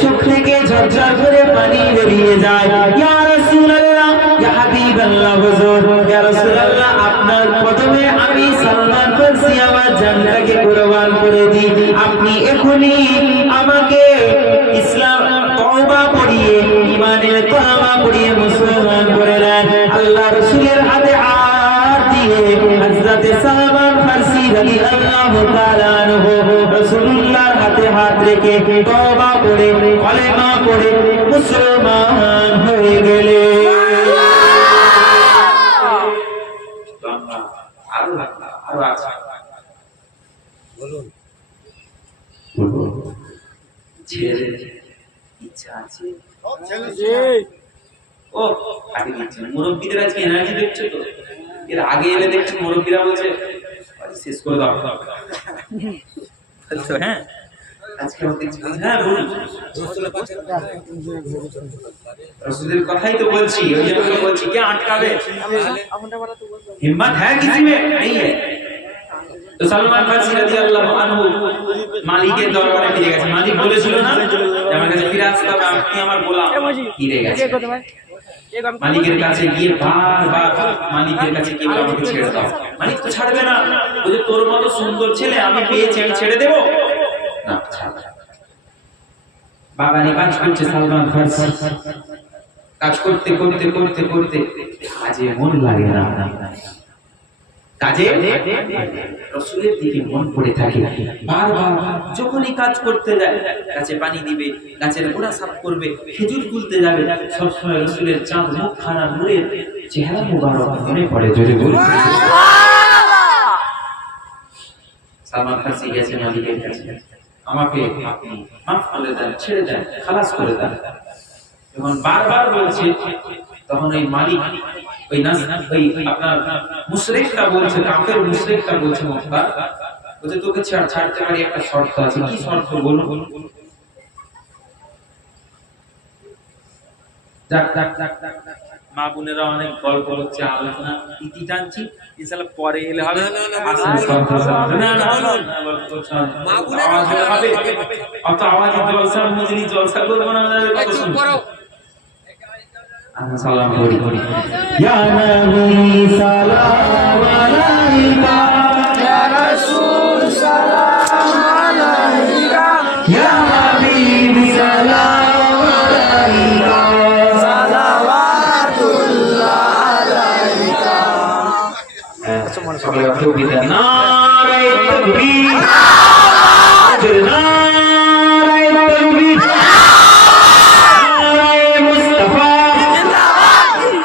চোখ থেকে ঝরঝর করে পানি বেরিয়ে যায়। ইয়া রাসূলুল্লাহ, ইয়া হাবিবাল্লাহ, হুজুর, ইয়া রাসূলুল্লাহ, আপনার কদমে আমি সালমান ফারসি আমার জানটাকে কুরবান করে দিই। আপনি এখনি আমাকে ইসলাম তওবা পড়িয়ে, ঈমানের কলমা পড়িয়ে মুসলমান করে নেন। আল্লাহ রাসূলের হাতে হাত দিয়ে হযরত সালমান ফারসি রাদিয়াল্লাহু তাআলা আনহু রাসূলুল্লাহর হাতে হাত রেখে তওবা করে কলেমা পড়ে মুসলমান হয়ে গেলেন। আরো আছে ছেলের ইচ্ছা আছে। ও আগে দিচ্ছে মুরব্বীদের আজকে এনার্জি দেখছো তো, এর আগে এলে দেখছি মুরব্বীরা বলছে শেষ করে দাও। হ্যাঁ, আজকে আমাদের হ্যাঁ বলুন रसूल কথাই তো বলছি ওই জন্য তো বলছি কে আটকাবে हिम्मत है किसी में नहीं है तो सलमान फारसी রাদিয়াল্লাহু আনহু মালিকের দরবারে ফিরে গেছে মালিক বলেছিল না যে আমার কাছে ফিরে আসতে হবে আপনি আমার গোলাম ফিরে গেছে মালিকের কাছে গিয়ে বারবার মালিকের কাছে গিয়ে আমাকে ছেড়ে দাও মালিক তো ছাড়বে না বলে তোর মতো সুন্দর ছেলে আমি পেয়েছি আমি ছেড়ে দেব না ছাড় বাগানে কাজ করছে সালমান ফারসি কাজ করতে করতে করতে করতে কাজে মন লাগে না কাজে রাসূলের দিকে মন পড়ে থাকে বারবার যখনই কাজ করতে যায় গাছে পানি দিবে গাছের গোড়া সাফ করবে খেজুর তুলতে যাবে সব সময় রাসূলের চাঁদ মুখখানা নূরের চেহারা মুবারক মনে পড়ে জোরে বলুন সালমান ফারসি গেছে মালিকের কাছে আমাকে আপনি মাফ করে দেন ছেড়ে দেন খালাস করে দেন যখন বারবার বলছে তখন ওই মালিক ওই আপনার মুশরিকটা বলছে কাফের মুশরিকটা বলছে মক্কা বলছে তোকে ছাড়তে পারি একটা শর্ত আছে কি শর্ত বলুন মা বোনেরা অনেক গল্প হচ্ছে আলোচনা ইতি টানছি ইনশাআল্লাহ পরে এলে হবে মা বোনেরা হবে অত আওয়াজ জলসা মজলিস জলসা করব না করো সালাম করি ইয়া নবী সালাম আলাইকা ইয়া রাসূল সালাম আলাইকা ইয়া হাবিব সালাম আলাইকা সালাওয়াতুল্লাহ আলাইকা সকলে কেউ বিদায় নারে তাকবীর নারে তাকবীর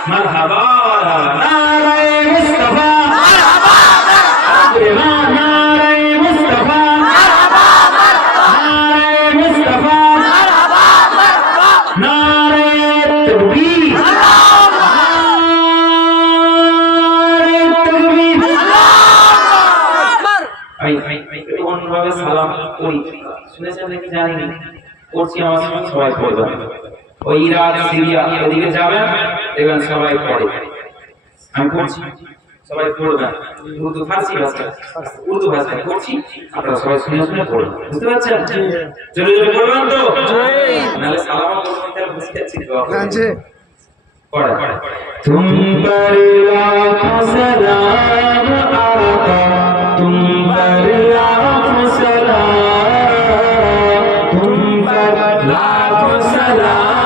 مرحبا نعرہ مصطفیٰ مرحبا نعرہ مصطفیٰ مرحبا نعرہ مصطفیٰ مرحبا نعرہ تکبیر نعرہ تکبیر অন্যভাবে সালাম করি শুনেছেন নাকি জানি করছি আমার সবাই পড়বে ওই ইরাক সিরিয়া এদিকে যাবেন দেখবেন সবাই পড়ে আমি পড়ছি সবাই পড়বেন উর্দু ফার্সি ভাষা উর্দু ভাষায় পড়ছি আপনারা সবাই শুনে শুনে পড়বেন বুঝতে পারছেন জোরে জোরে পড়বেন তো নাহলে সালাম করবেন তাহলে বুঝতে যাচ্ছি পড়ে তুম পর লাখো সালাম আকা তুম পর লাখো সালাম তুম পর লাখো সালাম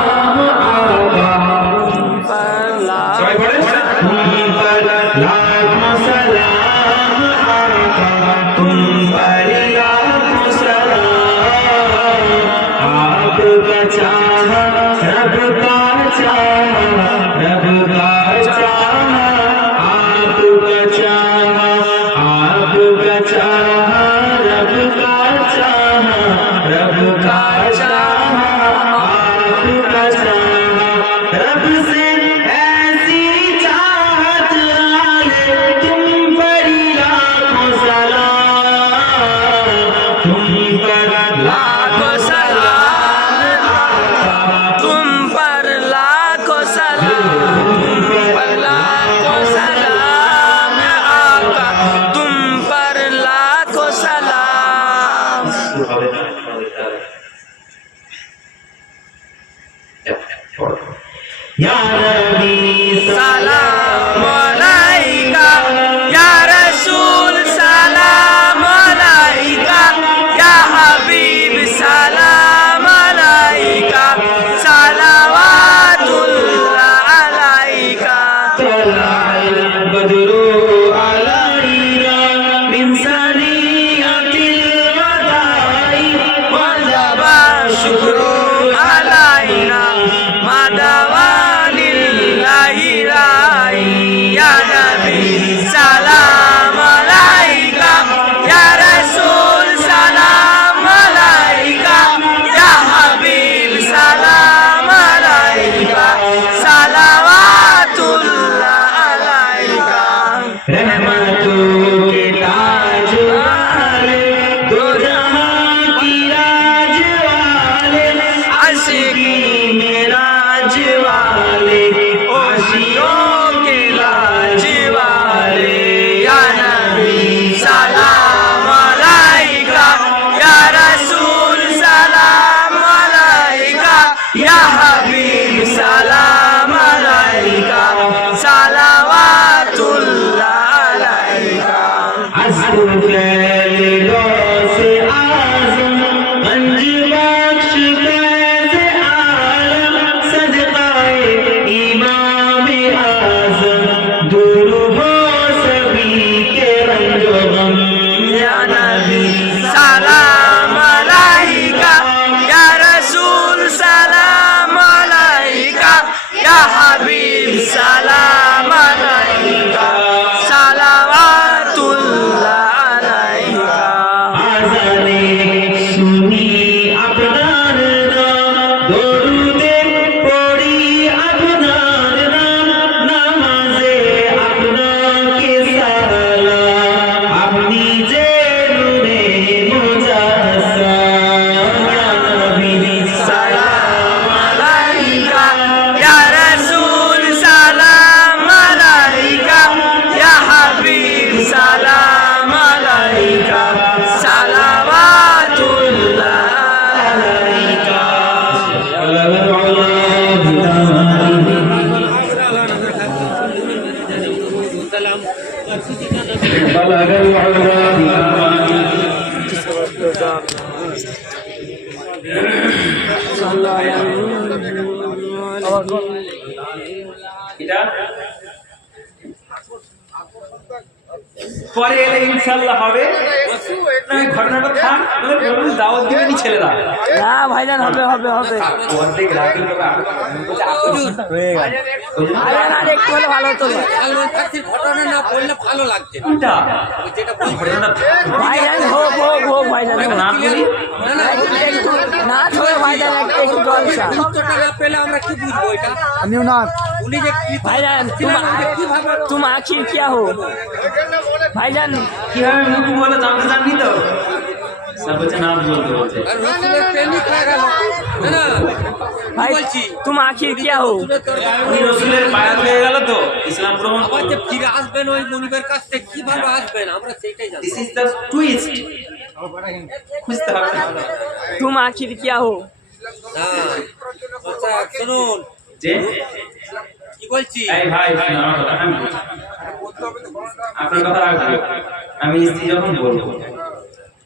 Ya Nabi salam alaika ya Rasul salam alaika ya Habib salam alaika salawatullah alaika tala'al badru alaina min saniyatil wada'i wajaba syukru alaina madawa বালাগাল উলা এটা পরে এলে ইনশাআল্লাহ হবে না ঘটনাটা থাক নাহলে দাওয়াত দিবেনি ছেলেরা না ভাইজান হবে হবে হবে অর্ধেক রাতের ভাইজান আর একটু হলে ভালো হতো ঘটনা না বললে ভালো লাগছে না। কোনটা যেটা ভাইজান হোক হোক হোক ভাইজান হোক। না করি একটু না ছড়ে ভাইজান একটু জলসা উত্তরটা না পেলে আমরা কি বুঝবো এটা? আমিও না উনি যে কি ভাইজান तुम आखिर क्या हो भाईजान কিভাবে মুখ বলে জানতে জাননি তো সব বলছে নাম বলতে বলছে আর রসুলের প্রেমিক লাগালো না भाई বলছি तुम आखिर क्या हो উনি রসুলের বায়াত হয়ে গেল তো ইসলাম গ্রহণ আবার করলো যে ফিরে আসবেন ওই মনিবের কাছ থেকে কিভাবে আসবেন আমরা সেইটাই জানি দিস ইজ দ্য টুইস্ট খুঁজতে হবে तुम आखिर क्या हो না আচ্ছা শুনুন যে কি বলছি এই ভাই শুনুন আমার কথা আমি বলছি। আপনার কথা রাখবো আমি স্ত্রী যখন বলবো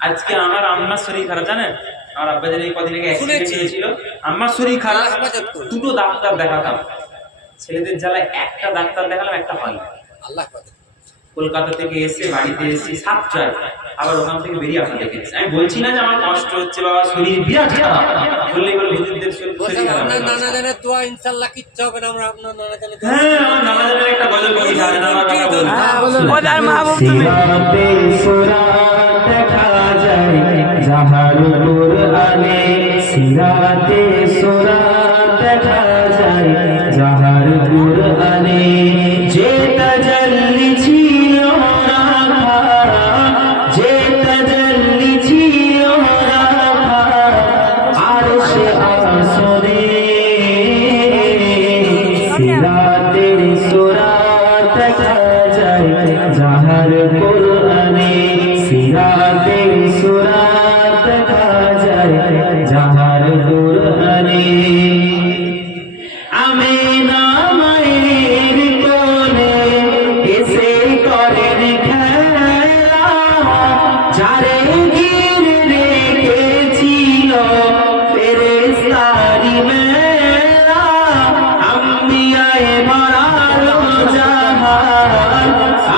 আজকে আমার আম্মার শরীর খারাপ জানেন আমার আব্বা যেন এই কদিন আগে অ্যাক্সিডেন্ট হয়েছিল আম্মার শরীর খারাপ দুটো ডাক্তার দেখাতাম ছেলেদের জ্বালায় একটা ডাক্তার দেখালাম একটা হয় আল্লাহ পাক কলকাতা থেকে এসে বাড়িতে এসে 7টায় আবার ওখান থেকে বেরিয়ে আপনাদের দেখেছি আমি বলছি না যে আমার কষ্ট হচ্ছে বাবা শরীর বিরাট খারাপ বললেই বলে হুজুরদের শরীর খারাপ আপনার নানা জানের দোয়া ইনশাআল্লাহ কিচ্ছু হবে না আমরা আপনার নানা জানের দোয়া হ্যাঁ আমার নামাজের একটা গজল কবিতা আছে নামার কথা বলছি ওদার মাহবুব তুমি সিরাতে সুরাত দেখা যায় যাহার কুরআনে সিরাতে সুরাত দেখা যায় যাহার কুরআনে যে তাজাল্লি ছিল রাখা যে তাজাল্লি ছিল রাখা আরশে আসরে সিরাতে সুরাত দেখা যায় যাহার কুরআনে সিরাতে সুরাত দেখা যায় যাহার কুরআনে আমিনা মায়ের কোলে এসে করেন খেলা যারে ঘিরে রেখেছিল ফেরেশতারি মেলা আম্বিয়ায়ে ভরালো জাহান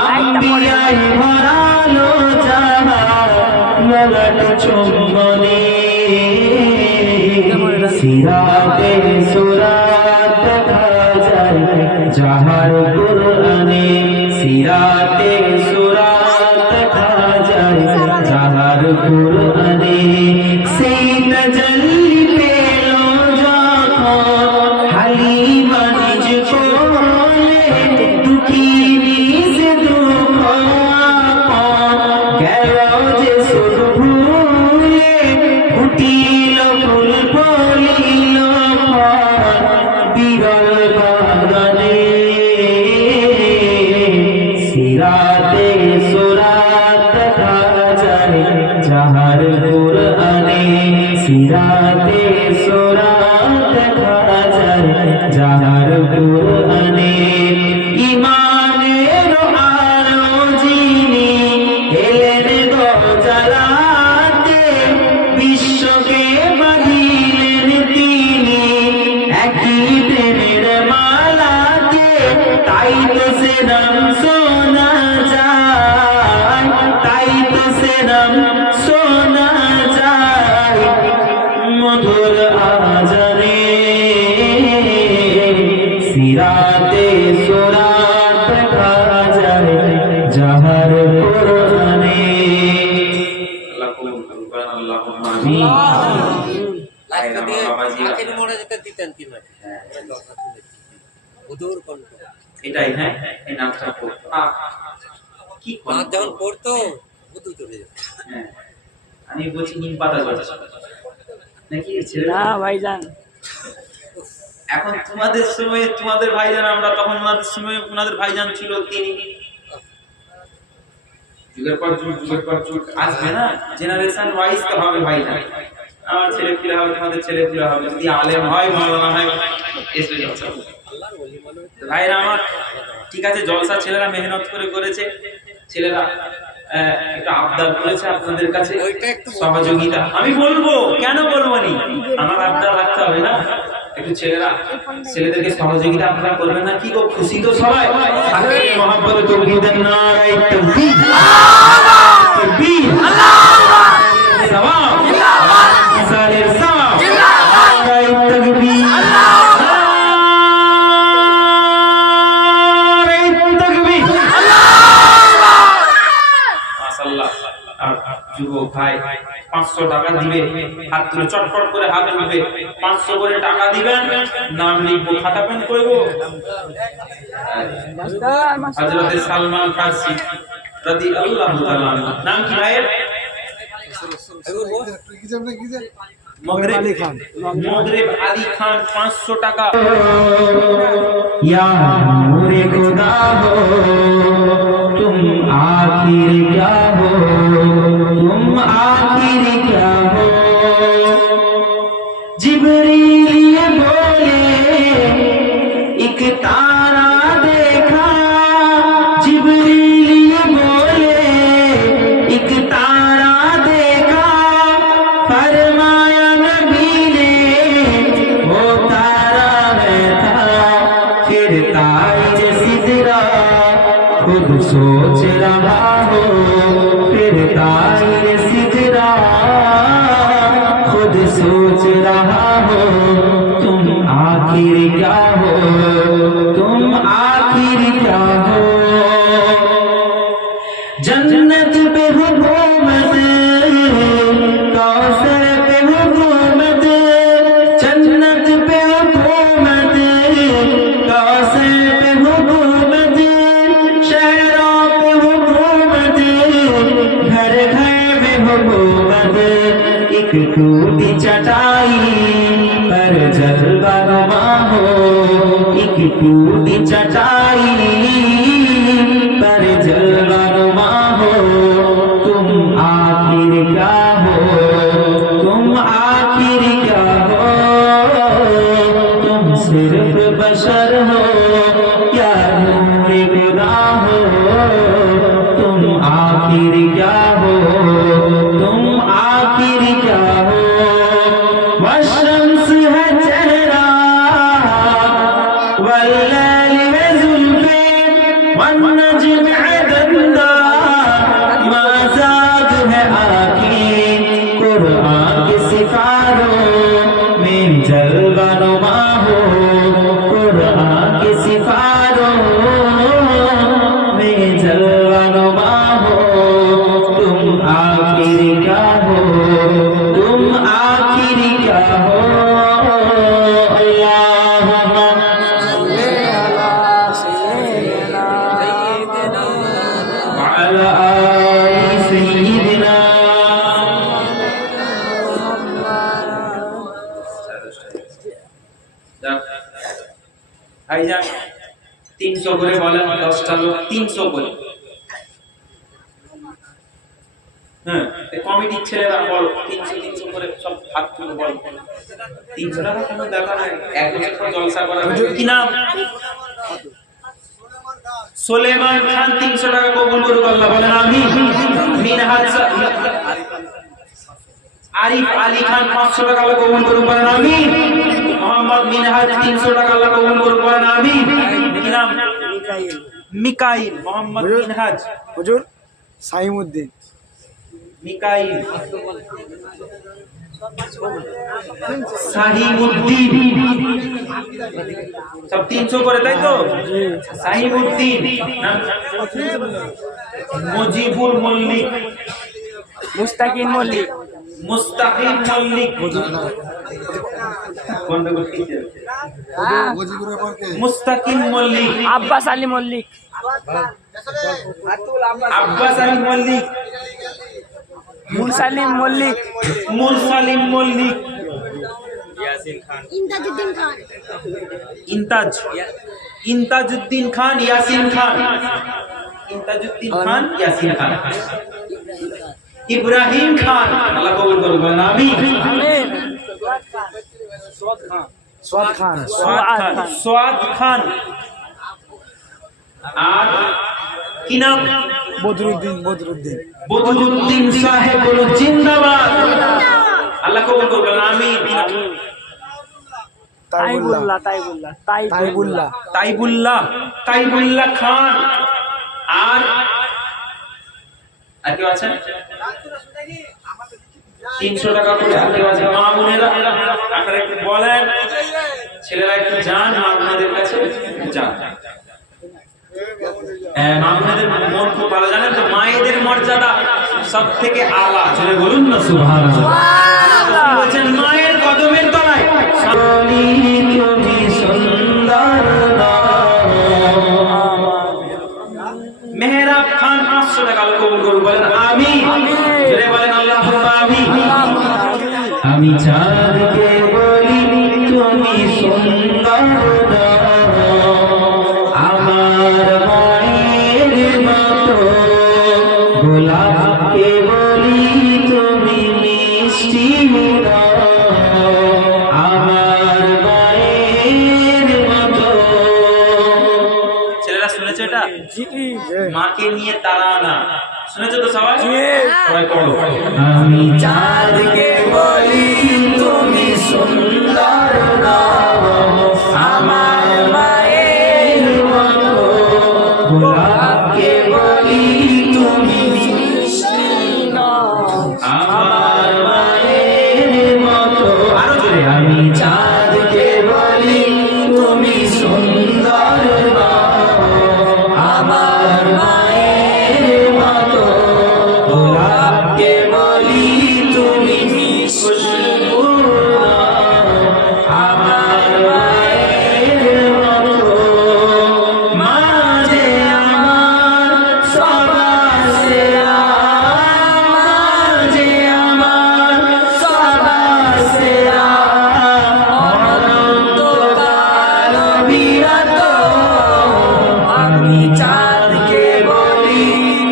আম্বিয়ায়ে ভরালো জাহান ললাট চুম্বনে সিরাতে সুরাত দেখা যায় যাহার কুরআনে সিরাতে সুরাত দেখা যায় যাহার কুরআনে সেই তাজাল্লি পেল যখন হালিমা নিজ কোলে দুঃখিনী সে দুঃখ আপন গেল যে সুর ভুলে ফুটিল ফুল ফলিল ফল বিরল বাগানে সিরাতে সুরাত দেখা যায় যাহার কুরআনে সিরাতে সুরাত দেখা যায় যাহার কুরআনে ইমানের আলো যিনি এলেন গো জ্বালাতে বিশ্বকে বাঁধিলেন তিনি একই প্রেমের মালাতে তাই তো সে নাম শোনা যায় তাই তো সে নাম শোনা যায় মধুর আজানে সিরাতে সুরাত দেখা যায় যাহার কুরআনে আল্লাহ কবুল করুন আল্লাহুম্মা আমিন লাস্টে দিয়ে বাবাজি। আখেরি মোড়ে যেতে দিতেন কি না হুজুর কণ্ঠ এটাই হ্যাঁ এই নামটা কি নাচ কোন যখন পড়তো হুজুর চলে যেত হ্যাঁ আমি বলছি নিম পাতা গাছ নাকি ছেলে না ভাইজান এখন তোমাদের সময়ে তোমাদের ভাইজান আমরা তখন ওনাদের সময়ে ওনাদের ভাইজান ছিল তিনি যুগের পর যুগ আসবে না জেনারেশন ওয়াইজ তো হবে ভাইজান আমার ছেলে পিলা হবে তোমাদের ছেলে পিলা হবে যদি আলেম হয় মাওলানা হয় এসে জলসা আল্লাহর ওলি মনে হচ্ছে ভাইরা আমার ঠিক আছে জলসা ছেলেরা মেহনত করে করেছে ছেলেরা একটা আবদার করেছে আপনাদের কাছে সহযোগিতা। আমি বলবো, কেন বলবো নি, আমার আবদার রাখতে হবে না। একটু ছেলেদেরকে সহযোগিতা আপনারা করবেন না? কি গো, খুশি তো সবাই? মোহাম্মদ তৌহিদ নারায়ে তাকবীর, তাকবীর, সওয়াব, ইসালের সওয়াব, নারায়ে তাকবীর, নারায়ে তাকবীর। মাশাআল্লাহ। আর যুবক ভাই 500 টাকা দিবে, হাত তুলে চটপট করে হাত তুলবে, 500 করে টাকা দিবেন, নাম লিখবো, খাতা পেন কইবো। হযরত সালমান ফারসি রাদিয়াল্লাহু তাআলা আনহু। নাম কি ভাইয়ের? মগরিব আলী খান। মগরিব আলী খান, 500 টাকা। या नूरे खुदा हो तुम आखिर क्या हो, तुम आखिर क्या हो। जिब्रील ये बोले एक तारा देखा, जिब्रील ये बोले एक तारा देखा, फरमाया नबी ने वो तारा मैं था। फिर ताज सिदरा खुद सोच रहा हो, फिर ताज सिदरा खुद सोच रहा हो, तुम आखिर क्या हो, तुम आखिर क्या हो। जन्नत पे हुकूमत, कौसर पे हुकूमत, जन्नत पे हुकूमत, कौसर पे हुकूमत, शहरों पे हुकूमत, घर घर में हुकूमत। एक टूटी चटाई पर जलवा नुमा हो, एक टूटी चटाई पर जलवा नुमा हो, तुम आखिर क्या हो, तुम आखिर क्या हो। तुम सिर्फ बशर हो या नूरे खुदा हो, तुम आखिर क्या हो, तुम आखिर क्या हो। वशम्स है चेहरा वल्लैल में जुल्फे, वन्नज्म है दंदा, मज़ाक है आँखें, कुरान के सितारों में जलवा नुमा हो, कुरान के सितारों में जलवा नुमा हो, तुम आखिर क्या हो, तुम आखिर क्या हो। अल्लाहुम्मा वअला आलि सय्यिदिना। ভাইজান 300 করে বলেন, 10টা লোক 300 করে। হ্যাঁ, এই কমিটির ছেলেরা বল 300 করে সব হাত তুলে বল। 300 টাকা কোনো দেখা নাই, এক বছর পর জলসা করা হবে। কি নাম? সুলেমান খান। 300 টাকা কবুল করুক আল্লাহ, বলেন আমিন। মিনহাজ আরিফ আলী খান 500 টাকা আল্লাহ কবুল করুক, বলেন আমিন। মোহাম্মদ মিনহাজ 300 টাকা আল্লাহ কবুল করুক, বলেন আমিন। কি নাম? মিকাইল। মোহাম্মদ মিনহাজ। হুজুর সাইমউদ্দিন। মিকাইল। সাহিবউদ্দিন। সব 300 করে, তাই তো? সাহিবউদ্দিন। মুজিবুর মল্লিক। মুস্তাকিম মল্লিক। মুস্তাকিম মল্লিক। মুস্তাকিম মল্লিক। আব্বাস আলী মল্লিক। আব্বাস আলী মল্লিক। মুরসালিম মল্লিক। মুরসালিম মল্লিক। ইমতাজউদ্দিন খান। ইন্তাজউদ্দিন খান, ইয়াসিন খান। ইন্তাজউদ্দিন খান, ইয়াসিন খান। ইব্রাহিম খান। আল্লাহ কবুল করুক, বলেন আমিন। সোয়াদ খান। সোয়াদ খান। আর কি নাম? বদরুদ্দিন সাহেব বলো জিন্দাবাদ। আল্লাহ কবুল করবেন, আমিন। তাইবুল্লাহ খান। আর কেউ আছেন? 300 টাকা করে। আর কেউ আছে? মা বোনেরা আপনারা একটু বলেন, ছেলেরা একটু যান মা বোনদের কাছে, যান। মা বোনদের মন খুব ভালো, জানেন তো মায়েদের মর্যাদা সব থেকে আলা। চলে বলুন না সুবহানাল্লাহ। বলছেন মায়ের কদমের তলায় মেহরাব খান 500 টাকা কবুল করুন, বলেন আমিন। জোরে বলেন আল্লাহুম্মা আমিন। আমি চাঁদকে বলি তুমি সুন্দর আমার মায়ের মতো, গোলাপকে বলি তুমি মিষ্টি আমার মায়ের মতো। ছেলেরা শুনেছো এটা? মাকে নিয়ে তারা না, শুনেছো তো সবাই? সবাই পড়ো। আমি চাঁদকে বলি তুমি সুন্দর আমার মায়ের মতো, গোলাপকে বলি তুমি মিষ্টি আমার মায়ের মতো। আরো জোরে। আমি চাঁদকে বলি তুমি সুন্দর আমার মায়ের মতো, গোলাপকে বলি তুমি মিষ্টি আমার মায়ের মতো। মাঝে আমার সবার সেরা, মাঝে আমার সবার সেরা, অনন্তকাল বিরত আমি চাঁদকে বলি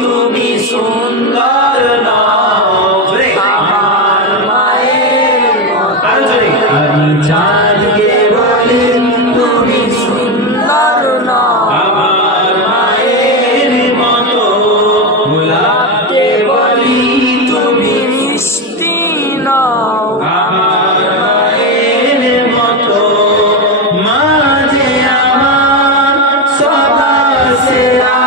তুমি সুন্দর আমার মায়ের মতো। আমি চাঁদকে বলি তুমি সুন্দর আমার মায়ের মতো, গোলাপকে বলি তুমি মিষ্টি আমার মায়ের মতো। মাঝে আমার সবার সেরা,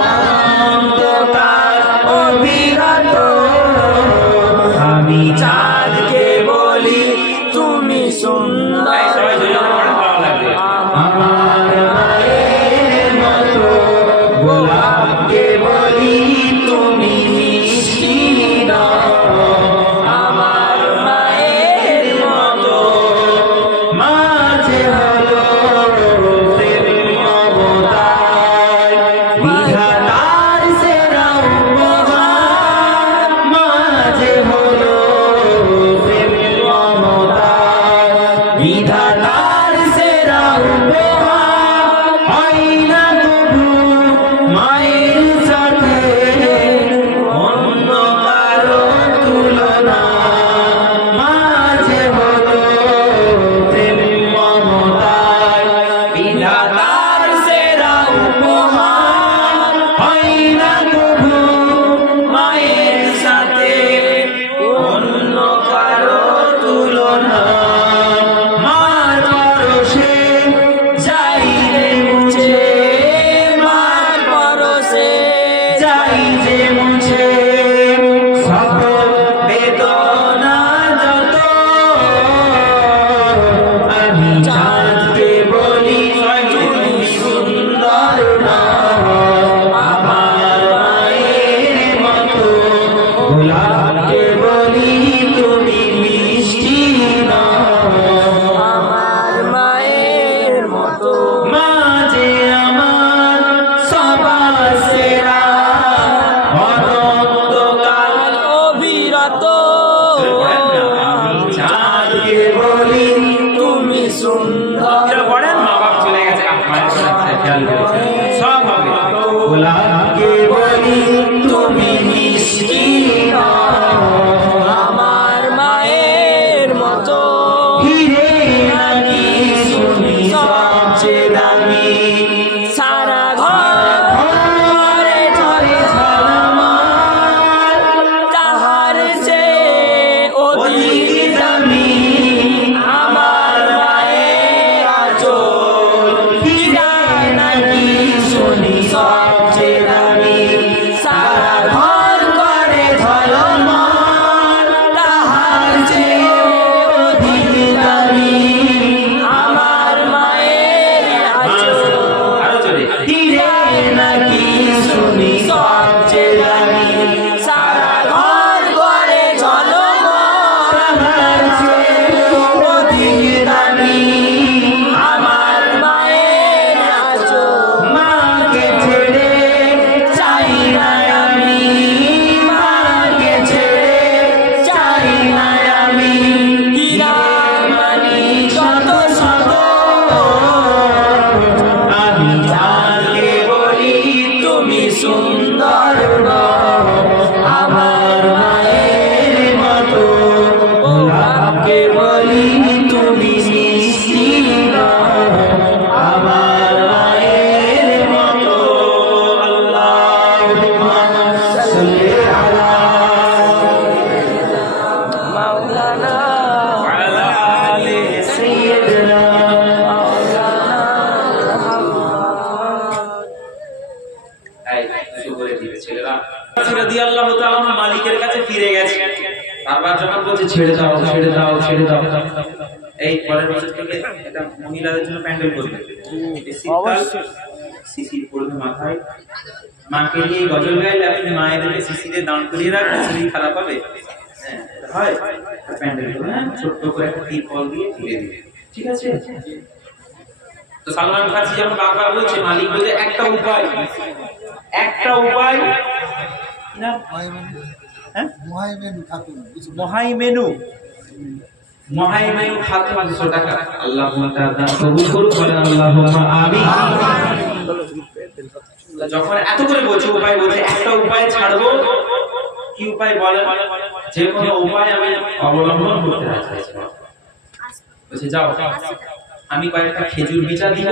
অনন্তকাল অবিরত আমি চাঁদকে বলি তুমি সুন্দর আমার মায়ের মতো, গোলাপকে বলি তুমি মিষ্টি আমার মায়ের মতো। মাঝে হলো প্রেম অবতার, বিধাতার সেরা উপহার। মাঝে হলো প্রেম অবতার, বিধাতার সেরা উপহার। হয় না তবু মায়ের সাথে অন্য কারো তুলনা। মাঝে হলো প্রেম মমতার, বিধাতার সেরা উপহার। হয় না তবু মায়ের সাথে অন্য কারো তুলনা। মার পরশে যাই রে মুছে, মার পরশে যাই যে মুছে, সকল বেদনা যত আমি চাঁদকে বলি তুমি সুন্দর আমার মায়ের মতো, গোলাপকে বলি তুমি মিষ্টি আমার মায়ের মতো। মাঝে আমার সবার সেরা, অনন্তকাল অবিরত আমি চাঁদকে বলি তুমি সুন্দর। পড়েন মা বাপ চলে গেছে, সব হবে। গোলাপকে বলি তুমি মিষ্টি আমার মায়ের মতো, হিরে নাকি শুনি সবচেয়ে দামি, সারা ঘরে হিরে নাকি শুনি সবচেয়ে দামি সারা ঘর করে ঝলমল তাহার চেয়ে অধিক দামি আমার মায়ের আঁচল মাকে ছেড়ে চাই না আমি মাকে ছেড়ে চাই না আমি হীরামণি শত শত আমি যাকে বলি তুমি সুন্দর নও আমার মায়ের মতো ওকে বলি তুমি মিষ্টি নও আমার মায়ের মতো আল্লাহুম্মা সাল্লি আলা মাওলানা আলা আলি সাইয়্যিদিনা রাদিয়াল্লাহু তাআলা মালিকের কাছে ফিরে গেছে। বারবার যখন বলছে ছেড়ে দাও ছেড়ে দাও ছেড়ে দাও, এই পরের বছর থেকে এটা মহিলাদের জন্য প্যান্ডেল করবে। অবশ্যই। শিশির পড়বে মাথায়, মাকে নিয়ে গজল গাইলে আপনি মায়েদেরকে শিশিরে দান করিয়ে রাখবেন, শরীর খারাপ হবে। হ্যাঁ, এটা হয় প্যান্ডেল করবে, হ্যাঁ, ছোট্ট করে একটা তিরপল দিয়ে তুলে দিবে, ঠিক আছে? তো সালমান ফার্সি যখন বারবার বলছে, মালিক বলছে একটা উপায় না, হ্যাঁ? মহাইমেনু খাতুন 200 টাকা। আল্লাহ তাআলা কবুল করুন, বলেন আল্লাহুম্মা আমিন। যখন এত করে বলছে উপায়, বলছে একটা উপায় ছাড়বো, কি উপায় বলেন? যে কোনো উপায় আমি অবলম্বন করতে রাজি আছি। বলছে যাও, আমি কয়েকটা খেজুর বিচা দিব।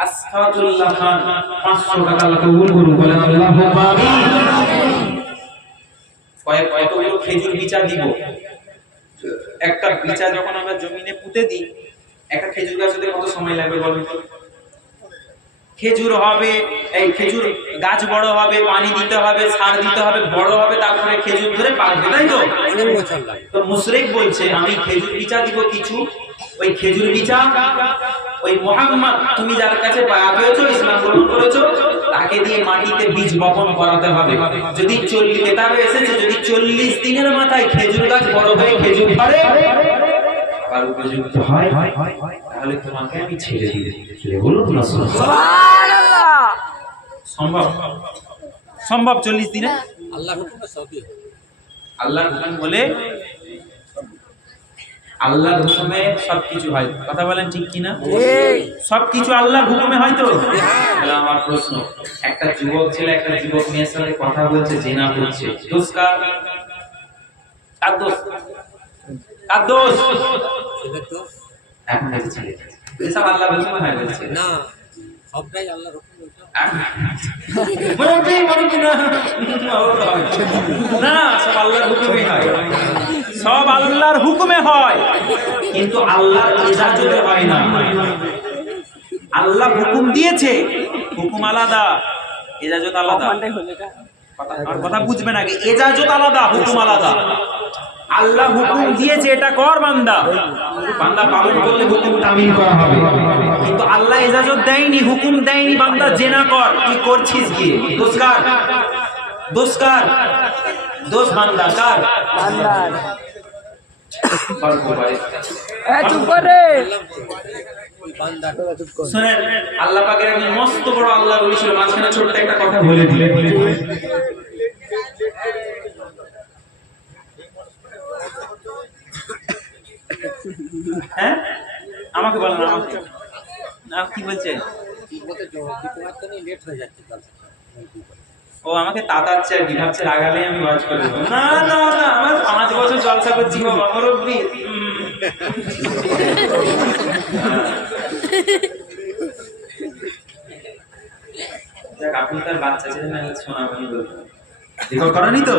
আসফাতুল্লাহ খান 500 টাকা আল্লাহ কবুল করুন, বলেন আল্লাহুম্মা আমিন। কতগুলো খেজুর বিচা দিব। একটা বিচা যখন আমরা জমিনে পুঁতে দিই, একটা খেজুর গাছ হতে কত সময় লাগবে বলুন? খেজুর হবে, এই খেজুর গাছ বড় হবে, পানি দিতে হবে, সার দিতে হবে, বড় হবে, তারপরে খেজুর ধরে পাকবে, তাই তো? তো মুশরিক বলছে আমি খেজুর বিচা দিব কিছু, ওই খেজুর বিচা ওই মুহাম্মদ তুমি যার কাছে বায়াত হয়েছো, ইসলাম গ্রহণ করেছো, তাকে দিয়ে মাটিতে বীজ বপন করাতে হবে। যদি 40 কিতাবে এসেছে, যদি 40 দিনের মাথায় খেজুর গাছ বড় হয়ে খেজুর ধরে আর উপযুক্ত হয়, তাহলে তোমাকে আমি ছেড়ে দিই। বলুন না, সুবহানাল্লাহ। সম্ভব? সম্ভব 40 দিনে? আল্লাহর হুকুমে সবই হয়। আল্লাহর হুকুম বলে, আল্লাহর হুকুমে সবকিছু হয়। কথা বলেন ঠিক কিনা? সবকিছু আল্লাহর হুকুমে হয় তো? তাহলে আমার প্রশ্ন, একটা যুবক ছেলে একটা যুবক মেয়ের সাথে কথা বলছে, জিনা করছে, দোষ কার? কার দোষ? কার দোষ? ছেলের দোষ? এখন কাছে ছেলে, এসব আল্লাহর হুকুমে হয় বলছে না, সবটাই আল্লাহর হুকুমে। না, সব আল্লাহর হুকুমে হয়, সব আল্লাহর হুকুমে হয়, কিন্তু আল্লাহর ইজাজতে হয় না। আল্লাহ হুকুম দিয়েছে, হুকুম আলাদা, ইজাজত আলাদা। কথা বুঝবেন আগে, ইজাজত আলাদা, হুকুম আলাদা। আল্লাহ হুকুম দিয়েছে এটা কর বান্দা, বান্দা পালন করলে হুকুম তামিল করা হবে। কিন্তু আল্লাহ ইজাজত দেয়নি, হুকুম দেয়নি, বান্দা জেনা কর, তুই করছিস কি? দোষ কার? দোষ কার? দোষ বান্দা কার? বান্দার। চুপ আল্লাহ করে। ওই বান্দার শুনেন, আল্লাহ পাকের একজন মস্ত বড় আল্লাহ ওলি ছিল, মাঝখানে ছোট্ট একটা কথা বলে দিলেন। হ্যাঁ, আমাকে বলেন, আমাকে না, কি বলছে? ঠিক মতো জবাব দিতে পারতো না, লেট হয়ে যাচ্ছে কালকে। ও আমাকে তাতাচ্ছে আর কি, ভাবছে রাগালে আমি ওয়াজ করে দেবো। না না না, আমার 5 বছর জলসা করছি বাবা, মুরব্বি। দেখ, আপনি তার বাচ্চা ছিলেন না, শোনাবেন বলবেন। রেকর্ড করেনি তো?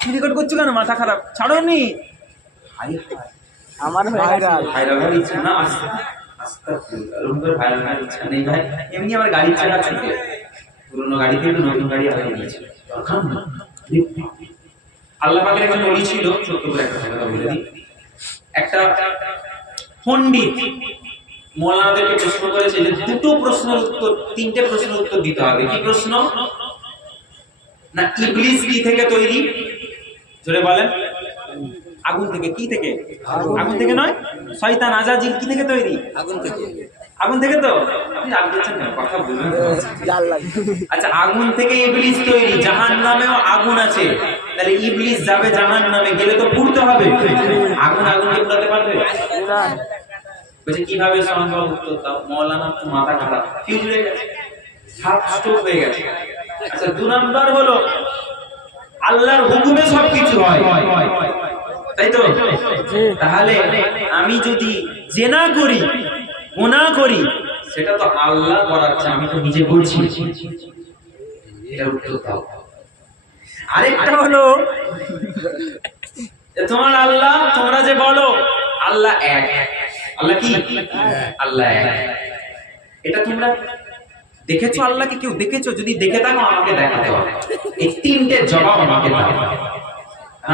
কি রেকর্ড করছো কেন? মাথা খারাপ, ছাড়োনি? হাই হাই, আমার ভাইরাল। ভাইরাল হওয়ার ইচ্ছা না? ভাইরাল হওয়ার ইচ্ছা নেই ভাই, এমনি আমার গাড়ি চালা ছুটে, পুরোনো গাড়ি থেকে নতুন গাড়ি আলাদা নিয়েছিল। আল্লাহ পাকের একজন ওলি ছিল, ছোট্ট করে একটা কথা বলে দিই। একটা পণ্ডিত মৌলানাদেরকে প্রশ্ন করেছে যে দুটো প্রশ্নের উত্তর, তিনটে প্রশ্নের উত্তর দিতে হবে। কি প্রশ্ন? না ইবলিস কি থেকে তৈরি? জোরে বলেন। আগুন থেকে। কি থেকে? আগুন থেকে নয়, শয়তান আজাজিল কি থেকে তৈরি? আগুন থেকে। আগুন থেকে। তো আপনি রাগ দিচ্ছেন না, কথা বলবেন। জাল লাগে। আচ্ছা, আগুন থেকে ইবলিস তৈরি, জাহান্নামেও আগুন আছে, তাহলে ইবলিস যাবে জাহান্নামে, গেলে তো পুড়তে হবে। আগুনকে পুড়াতে পারবে? না। বলছে কিভাবে সম্ভব? উত্তর দাও। মৌলানা তো মাথা খারাপ, ফিউজ হয়ে গেছে, স্ট্রোক হয়ে গেছে। আচ্ছা, 2 নাম্বার হলো আল্লাহর হুকুমে সবকিছু হয়, তাই তো? তাহলে আমি যদি জেনা করি, গুনাহ করি, সেটা তো আল্লাহ করাচ্ছে, আমি তো নিজে করছি। এটা উত্তর দাও। আরেকটা হলো তোমার আল্লাহ, তোমরা যে বলো আল্লাহ এক, আল্লাহ কি? আল্লাহ এক। এটা তোমরা দেখেছো? আল্লাহকে কেউ দেখেছো? যদি দেখে থাকো আমাকে দেখাতে হবে। এই 3টে জবাব আমাকে দাও।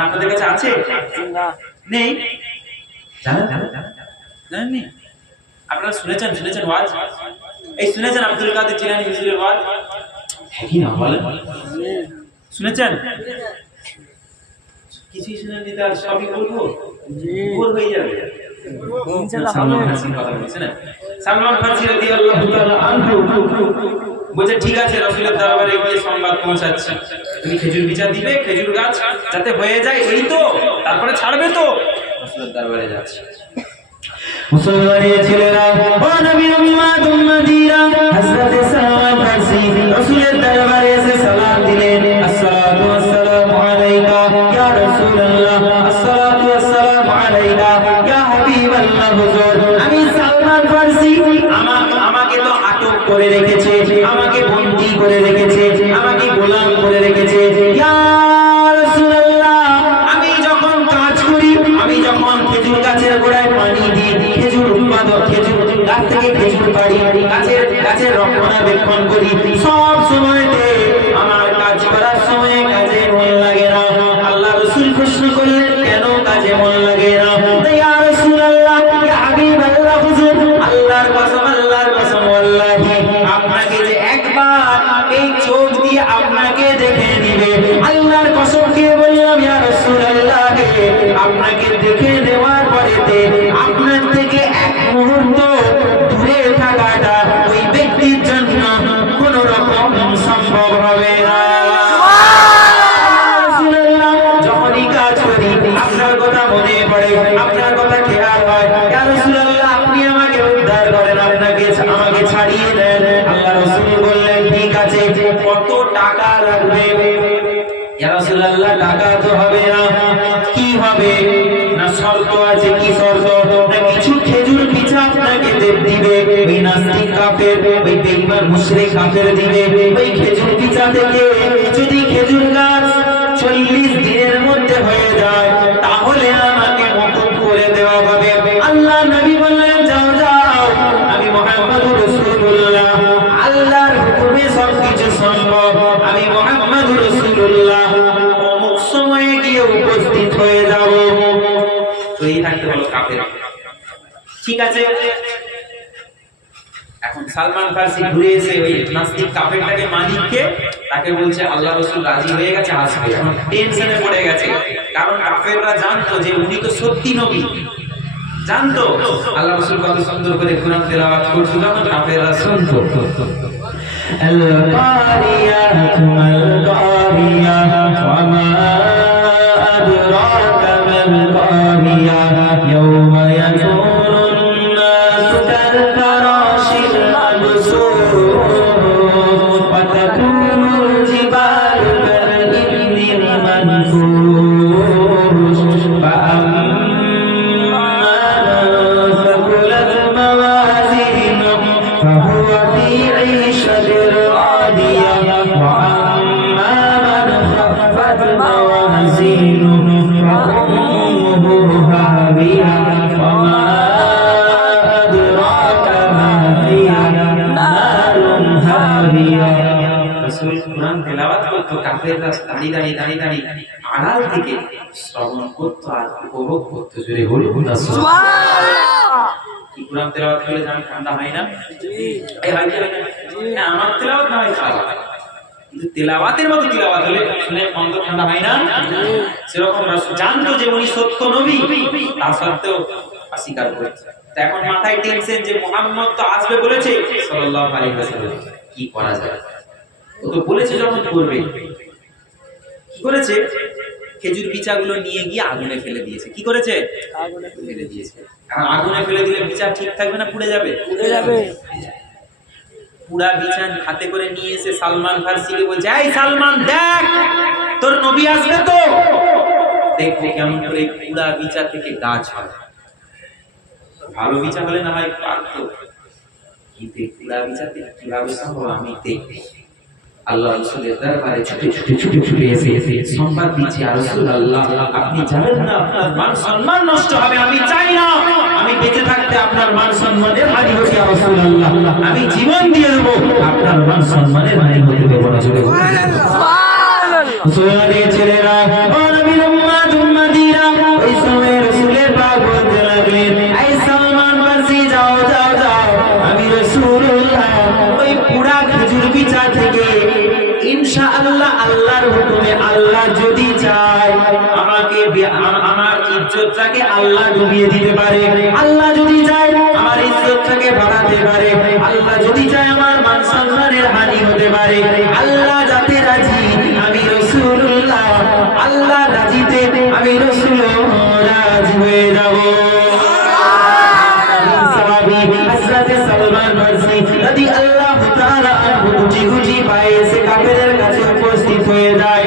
আপনাদের কাছে আছে? নেই? জানেননি? আপনারা শুনেছেন ওয়াজ? এই শুনেছেন আব্দুল কাদের জিলানী হুজুরের ওয়াজ? হ্যাঁ কি না বলেন? শুনেছেন? কিছুই শুনেননি, তার সবই বলবো, ভুল হয়ে যাবে। সালমান ফারসির কথা বলছেন না? সালমান ফারসি রাদিয়াল্লাহু তাআলা আনহু বলছে ঠিক আছে, রাসূলের দরবারে গিয়ে সংবাদ পৌঁছাচ্ছি, তুমি খেজুর বিচার দিবে, খেজুর গাছ যাতে হয়ে যায়, এই তো, তারপরে ছাড়বে তো। রাসূলের দরবারে যাচ্ছে। মুসলমানের ছেলেরা, ও নবীর উম্মত উম্মতিরা, হযরত সালমান ফারসি রাসূলের দরবারে এসে সালাম দিলেন। আসসালাতু ওয়াসসালামু আলাইকা ইয়া রাসূলুল্লাহ, আসসালাতু ওয়াসসালামু আলাইকা ইয়া হাবিবাল্লাহ। হুজুর, আমি সালমান ফারসি, আমাকে তো আটক করে রেখেছে, আমাকে বন্দী করে রেখেছে, আমাকে গোলাম করে রেখেছে। ইয়া রাসূলুল্লাহ, আমি যখন কাজ করি, আমি যখন খেজুর গাছের গোড়ায় পানি দিই, খেজুর উৎপাদক, খেজুর গাছ থেকে খেজুর পাড়ি, গাছের রক্ষণাবেক্ষণ করি, সব সময়তে আমার কাজ করার সময় কাজে মন লাগে না। আল্লাহ রাসূল প্রশ্ন করলেন, কেন কাজে মন লাগে না? ইয়া রাসূলুল্লাহ, ইয়া হাবিবাল্লাহ, হুজুর, আল্লাহর কসম ওয়াল্লাহি, আপনাকে যে একবার এই চোখ দিয়ে আপনাকে দেখে নিবে, আল্লাহর কসম খেয়ে বললাম ইয়া রাসূলুল্লাহ, আপনাকে দেখে নেওয়ার পরেতে আপনার থেকে এক মুহূর্ত দূরে থাকাটা ওই ব্যক্তির জন্য কোন রকম সম্ভব হবে না। যখনই কাজ করি আপনার কথা মনে পড়ে, আপনার কথা খেয়াল হয়, ইয়া রাসূলুল্লাহ, আপনি আমাকে উদ্ধার করেন, আমাকে ছাড়িয়ে দেন। আল্লাহ রাসূল বললেন, ঠিক আছে, কত টাকা লাগবে? ইয়া রাসূলুল্লাহ, টাকা তো হবে না, কি হবে? না শর্ত আছে। কি শর্ত? না কিছু খেজুর পিছা আপনাকে দিবে, ওই নাস্তিক কাফের, ওই বেঈমান মুশরিক কাফের দিবে। ওই খেজুর পিছা থেকে যদি খেজুর গাছ 40 দিনের মধ্যে হয়ে যায়, তাহলে আমাকে মুকুব করে দেওয়া হবে। আল্লাহ নবী বললেন, যাও যাও, আমি মুহাম্মদুর রাসূলুল্লাহ, আল্লাহর হুকুমে সবকিছু সম্ভব, আমি মুহাম্মদুর রাসূলুল্লাহ অমুক সময়ে গিয়ে উপস্থিত হয়ে যাব। তো এই থাকতে হলো কাফের। ঠিক আছে, এখন সালমান ফারসি ঘুরে এসে ওই নাস্তিক কাফেরটাকে, মালিককে, তাকে বলছে আল্লাহ রাসূল রাজি হয়ে গেছে, আসবে। এখন টেনশনে পড়ে গেছে, কারণ কাফেররা জানতো যে উনি তো সত্যি নবী, জানতো। আল্লাহ রাসূল কত সুন্দর করে কোরআন তেলাওয়াত করছিল, যখন কাফেররা শুনতো। আল কারিয়াতু মাল কারিয়া ওয়া মা আদরাকা মাল কারিয়া ইয়াওমা ইয়াকুনুন নাসু কাল ফারাশিল মাবসুর ওয়া তাকুনুল জিবালু কাল ইবনিল মানফুশ ফাআম্মা মান সাকুলাত মাওয়াজিনুহু ফাহুয়া ফি 'ঈশাতির রাদিয়া ওয়া আম্মা মান খাফফat মাওয়াজিনুহু ফাউম্মুহু হাবিয়া ওয়া মা আদরাকা মা হিয়া নারুন হাবিয়া। রাসূল কোরআন তেলাওয়াত করতো, কাফেররা দাঁড়িয়ে আড়াল থেকে শ্রবণ করতো আর উপভোগ করতো। জোরে বলুন সুবহানাল্লাহ। কি কোরআন তেলাওয়াত করলে জান ঠান্ডা হয় না? এই হয় কি? হ্যাঁ, আমার তেলাওয়াত না হয় খারাপ, কিন্তু তেলাওয়াতের মতো তেলাওয়াত হলে শুনে অন্তর ঠান্ডা হয় না? সেরকম রাসূল জানতো যে উনি সত্য নবী, তা সত্ত্বেও অস্বীকার করেছে। তো এখন মাথায় টেনশন যে মুহাম্মদ তো আসবে বলেছে সাল্লাল্লাহু আলাইহি ওয়াসাল্লাম, কি করা যায়? ও তো বলেছে যখন করবে। কি করেছে? খেজুর বিচাগুলো নিয়ে গিয়ে আগুনে ফেলে দিয়েছে। কি করেছে? আগুনে ফেলে দিয়েছে। এখন আগুনে ফেলে দিলে বিচা ঠিক থাকবে না পুড়ে যাবে? পুড়ে যাবে। পুরা বিছান হাতে করে নিয়ে এসে সালমান ফারসিকে বলছে, এই সালমান দেখ তোর নবী আসবে তো, দেখো কেমন করে পুরা বিচা থেকে গাছ হয়। ভালো বিচা হলে না হয় পারতো, কিন্তু পুরা বিচাতে কিভাবে সম্ভব আমি দেখি। আল্লাহ রাসূলের দরবারে ছুটে এসে সংবাদ দিচ্ছে, ইয়া রাসূলুল্লাহ আপনি জানেন না আপনার মান সম্মান নষ্ট হবে, আমি চাই না আমি বেঁচে থাকতে আপনার মান সম্মানের হানি হোক, ইয়া রাসূলুল্লাহ আমি জীবন দিয়ে দেব, আপনার মান সম্মানের হানি হতে দেব না। সুবহানাল্লাহ। ছেলেরা ও নবীর উম্মত উম্মতিরা, ওই সময় রাসূলের পাক বলতে লাগলেন, এই সালমান ফারসি যাও যাও যাও, আমি রাসূলুল্লাহ ওই পুরা খেজুর বিচা থেকে ইনশাআল্লাহ আল্লাহর হুকুমে আল্লাহ যদি চায় আমাকে আমার ইজ্জতটাকে আল্লাহ ডুবিয়ে দিতে পারে, আল্লাহ যদি চায় আমার ইজ্জতটাকে বাড়াতে পারে, আল্লাহ যদি চায় আমার মান সম্মানের হানি হতে পারে, আল্লাহ যাতে রাজি আমি রাসূলুল্লাহ, আল্লাহ রাজিতে আমি রাসূল রাজি হয়ে যাব। সাহাবী হযরত সালমান ফারসি রাদিয়াল্লাহু তাআলা আনহু গুটি পায়ে সে কাফেরের কাছে উপস্থিত হয়ে যায়।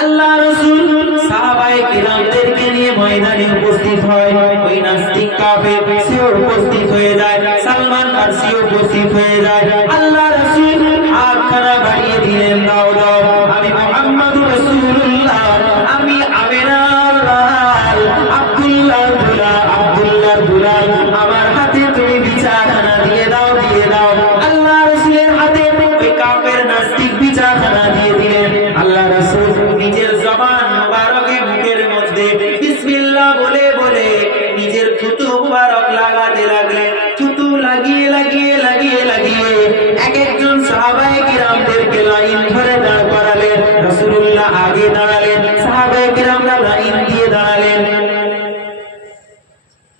আল্লাহ রাসূল সাহাবায়ে কিরামদেরকে নিয়ে ময়দানে উপস্থিত হয়, ওই নাস্তিক কাফের সেও উপস্থিত হয়ে যায়, সালমান ফারসি উপস্থিত হয়ে যায়। আল্লাহ রাসূল হাতখানা বাড়িয়ে দিলেন, দাও দাও আমি মুহাম্মদুর রাসূলুল্লাহ, আমি আমিনার লাল আব্দুল্লাহর দুলাল, আমার হাতে তুমি বিছানা দিয়ে দাও দিয়ে দাও। আল্লাহ রাসূলের হাতে ওই কাফের নাস্তিক বিছানা দিয়ে দিলেন। আল্লাহ রাসূল নিজের জবান মুবারকে মুখের মধ্যে বিসমিল্লাহ বলে বলে নিজের থুতু মুবারক লাগাতে লাগলেন। থুতু লাগিয়ে লাগিয়ে লাগিয়ে লাগিয়ে এক একজন সাহাবায়ে কিরামদেরকে লাইন ধরে দাঁড় করালেন। রাসূলুল্লাহ আগে দাঁড়ালেন, সাহাবায়ে কিরামরা লাইন দিয়ে দাঁড়ালেন।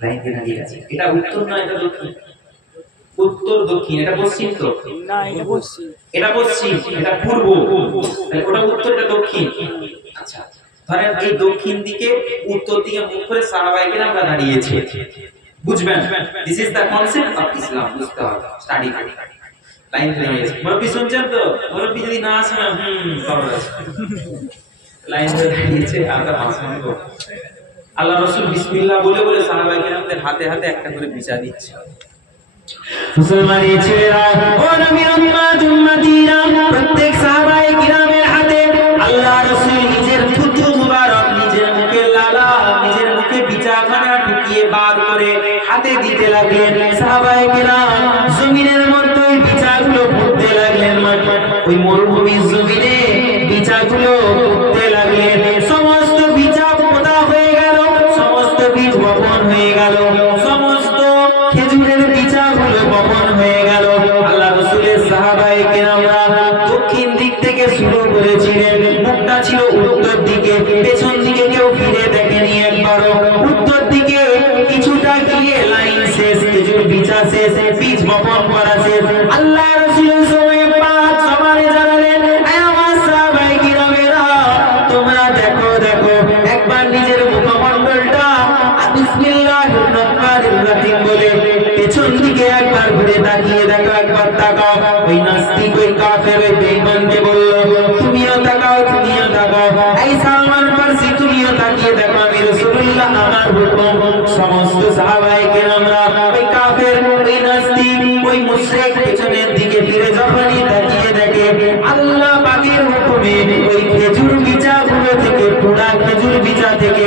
লাইন দিয়ে দাঁড়িয়ে আছে। এটা উত্তর না এটা দক্ষিণ? উত্তর দক্ষিণ, এটা পশ্চিম তো না, এটা পশ্চিম। এটা পশ্চিম, এটা পূর্ব, তাহলে ওটা উত্তর এটা দক্ষিণ। আচ্ছা ধরেন এই দক্ষিণ দিকে উত্তর দিকে মুখ করে সাহাবায়ে কিরামরা দাঁড়িয়েছে, বুঝবেন? This is the concept of Islam, বুঝতে হবে, স্টাডি করে। লাইন ধরে দাঁড়িয়েছে, মুরব্বি শুনছেন তো? মুরব্বি যদি না আসে না খবর আছে। লাইন ধরে দাঁড়িয়েছে, আমরা ভাষণ দেব। আল্লাহ রাসূল বিসমিল্লাহ বলে বলে সাহাবায়ে কিরামদের হাতে হাতে একটা করে বিচা দিচ্ছে। মুসলমানের ছেলেরা ও নবীর উম্মত উম্মতিরা, প্রত্যেক সাহাবায়ে কিরামের হাতে আল্লাহ রাসূল নিজের থুতু মুবারক নিজের মুখে লালা নিজের মুখে বিচাখানা ঢুকিয়ে বার করে হাতে দিতে লাগলেন। সাহাবায়ে কিরাম জমিনের মধ্যে ওই বিচাগুলো ফুটতে লাগলেন, ওই মরুভূমির জমিনে বিচাগুলো ফুটতে লাগলেন। সমস্ত বিচা পোতা হয়ে গেল, সমস্ত বীজ বপন হয়ে গেল, সমস্ত খেজুরের বিচাগুলো বপন হয়ে গেল। আল্লাহ রাসূলের সাহাবায়ে কিরামরা দক্ষিণ দিক থেকে শুরু করেছিলেন, মুখটা ছিল উত্তর দিকে, পেছন দিকে কেউ ফিরে দেখেনি একবারও। উত্তর দিকে কিছুটা গিয়ে লাইন শেষ, খেজুর বিচা শেষ, বীজ বপন করা শেষ। আল্লাহ রাসূলের সময়ে পাঁচ সবারে জানালেন, এই আমার সাহাবায়ে কিরামেরা তোমরা দেখো দেখো একবার নিজের মুখমণ্ডলটা বিসমিল্লাহির রহমানির রহিম বলে পেছন দিকে একবার ঘুরে তাকিয়ে দেখো, একবার তাকাও। ওই নাস্তিক ওই কাফের ওই বেঈমানকে বলল, তুমিও তাকাও তুমিও তাকাও, এই সালমান ফারসি তুমিও তাকিয়ে দেখো আমি রাসূলুল্লাহ আমার হুকুম। সমস্ত সাহাবায়ে কিরামরা ওই কাফের ওই নাস্তিক ওই মুশরিক পেছনের দিকে ফিরে যখনই তাকিয়ে দেখে আল্লাহ পাকের হুকুমে ওই খেজুর বিচাগুলো থেকে পুরা খেজুর বিচা থেকে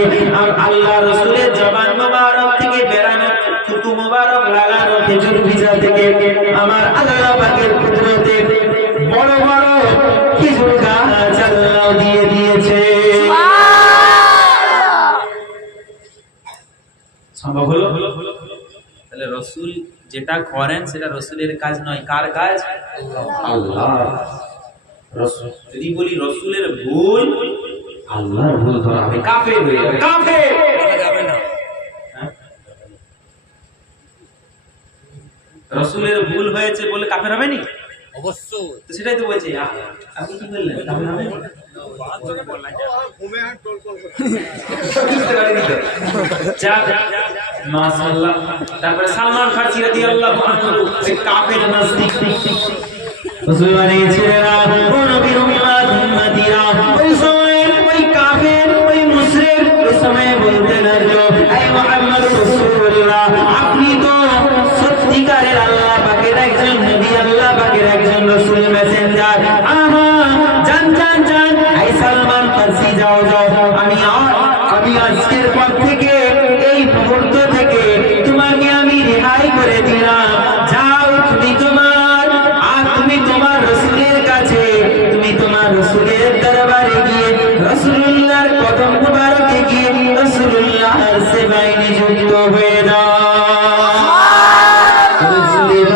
আল্লাহ রাসূলের জবান মোবারক থেকে বেরানো থুতু মোবারক লাগানো খেজুর বিচা থেকে আমার আল্লাহ পাকের কুদরতে বড় বড় খেজুর গাছ আল্লাহ দিয়ে দিয়েছে। সম্ভব হলো? তাহলে যেটা করেন সেটা রসুলের কাজ নয়, কার কাজ? আল্লাহ। যদি বলি রসুলের ভুল, আল্লাহর ভুল ধরা হবে, কাফের হয়ে যাবে, কাফের। বলা যাবে না। রসুলের ভুল হয়েছে বলে কাফের হবে নি? অবশ্যই। তো সেটাই তো বলছি। আপনি কি বললেন? কাফের হবে নি? যাক, মাশাআল্লাহ। তারপরে সালমান ফারসি রাদিয়াল্লাহু আনহু এই কাফের নাস্তিক রাসূল বানিয়েছিলেন ও নবীর উম্মতিরা। ওই সময় ওই কাফের ওই মুশরিক ওই সময় বলতে লাগলো, এই মুহাম্মদ রাসূলুল্লাহ, আপনি তো সত্যিকারের আল্লাহ পাকের একজন নবী, আল্লাহ পাকের একজন রাসূল মেসেঞ্জার। আহা, জান জান জান, এই সালমান ফারসি যাও যাও, আমি আজকের পর থেকে এই মুহূর্ত থেকে তোমাকে আমি রেহাই করে দিলাম। যাও তুমি তোমার রাসূলের কাছে, তুমি তোমার রাসূলের দরবারে গিয়ে রাসূলুল্লাহর কদম মুবারকে গিয়ে রাসূলুল্লাহর সেবায় নিযুক্ত হয়ে যাও।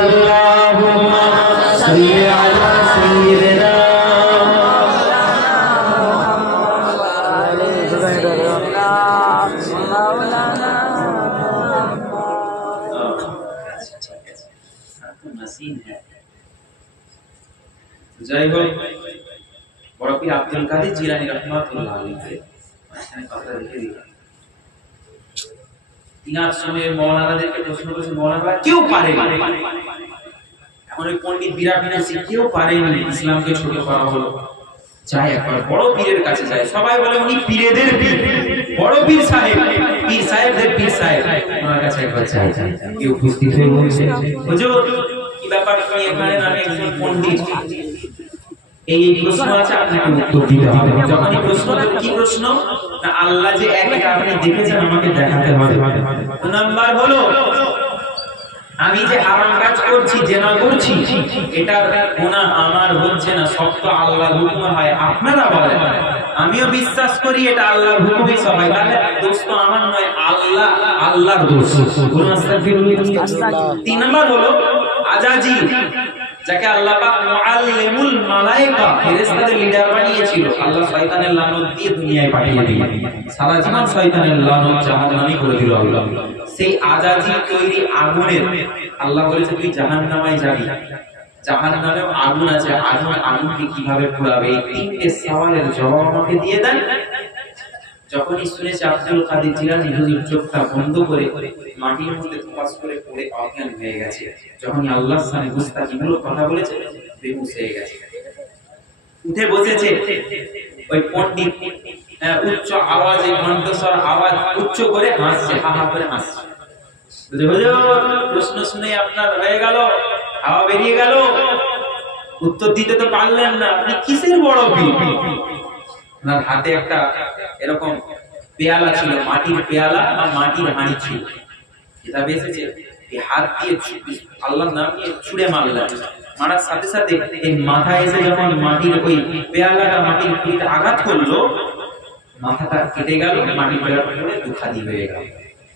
আল্লাহুম্মা সাল্লি আলা সাইয়্যিদিনা যাই হোক, বড় পীর আব্দুল কাদের জিলানী রাহমাতুল্লাহ আলাইহি কথা লিখে দিলেন। তিনার সময়ের মৌলানাদেরকে প্রশ্ন করেছে, মৌলানা কেউ পারে না, এখন ওই পণ্ডিত বিরাট বিনাশী কেউ পারেনি, ইসলামকে ছোট করা হলো। চাই একবার বড় পীরের কাছে যায়, সবাই বলে উনি পীরেদের পীর, বড় পীর সাহেব, পীর সাহেবদের পীর সাহেব, ওনার কাছে একবার চাই। কেউ উপস্থিত হয়ে বলছে, হুজুর কি ব্যাপার, আপনি এখানে আমি একজন পণ্ডিত, এই প্রশ্ন আছে, আপনাকে উত্তর দিতে হবে। যখনই প্রশ্ন, কি প্রশ্ন? না আল্লাহ যে এক, এটা আপনি দেখেছেন, আমাকে দেখাতে হবে। নাম্বার হলো, আমি যে হারাম কাজ করছি, জেনা করছি, এটা গুনাহ আমার হচ্ছে না, সব তো আল্লাহর হুকুমে হয়, আপনারা বলেন। আমিও বিশ্বাস করি এটা আল্লাহর হুকুমে সব হয়, তাহলে দোষ তো আমার নয়, আল্লাহর দোষ। তিন নাম্বার হলো আজাজি, যাকে আল্লাহ পাক মুআল্লিমুল মালায়েকা, ফেরেশতাদের লিডার বানিয়েছিল, আল্লাহ শয়তানের লানত দিয়ে দুনিয়ায় পাঠিয়ে দিলেন, সারা জীবন শয়তানের লানত জাহান্নামী করে দিল আল্লাহ। সেই আজাজি তৈরি আগুনের আল্লাহ বলেছে তুই জাহান্নামায় যাবি, জাহান্নামেও আগুন আছে, আগুনকে কিভাবে পোড়াবে, এই তিনটে সওয়ালের জবাব আমাকে দিয়ে দেন। যখনই শুনেছে আব্দুল কাদের জিলানী হুজুর চোখটা বন্ধ করে মাটির মধ্যে তপাস করে পড়ে অজ্ঞান হয়ে গেছে, যখনই আল্লাহর সামনে গুস্তাখিমূলক কথা বলেছে, বেহুশ হয়ে গেছে। উঠে বসেছে ওই পণ্ডিত, উচ্চ আওয়াজে, কণ্ঠস্বর আওয়াজ উচ্চ করে হাসছে, হা হা করে হাসছে। হুজুর প্রশ্ন শুনে আপনার হয়ে গেল, হাওয়া বেরিয়ে গেল, উত্তর দিতে তো পারলেন না, আপনি কিসের বড় পীর? ওনার হাতে একটা এরকম পেয়ালা ছিল, মাটির পেয়ালা বা মাটির হাঁড়ি ছিল, কিতাবে এসেছে এই হাত দিয়ে আল্লাহর নাম নিয়ে ছুঁড়ে মারলেন, মারার সাথে সাথে এই মাথায় এসে যখন মাটির ওই পেয়ালাটা মাটির খুঁড়িতে আঘাত করলো, মাথাটা কেটে গেল, মাটির পেয়ালাটা পড়ে দুখাদি হয়ে গেল,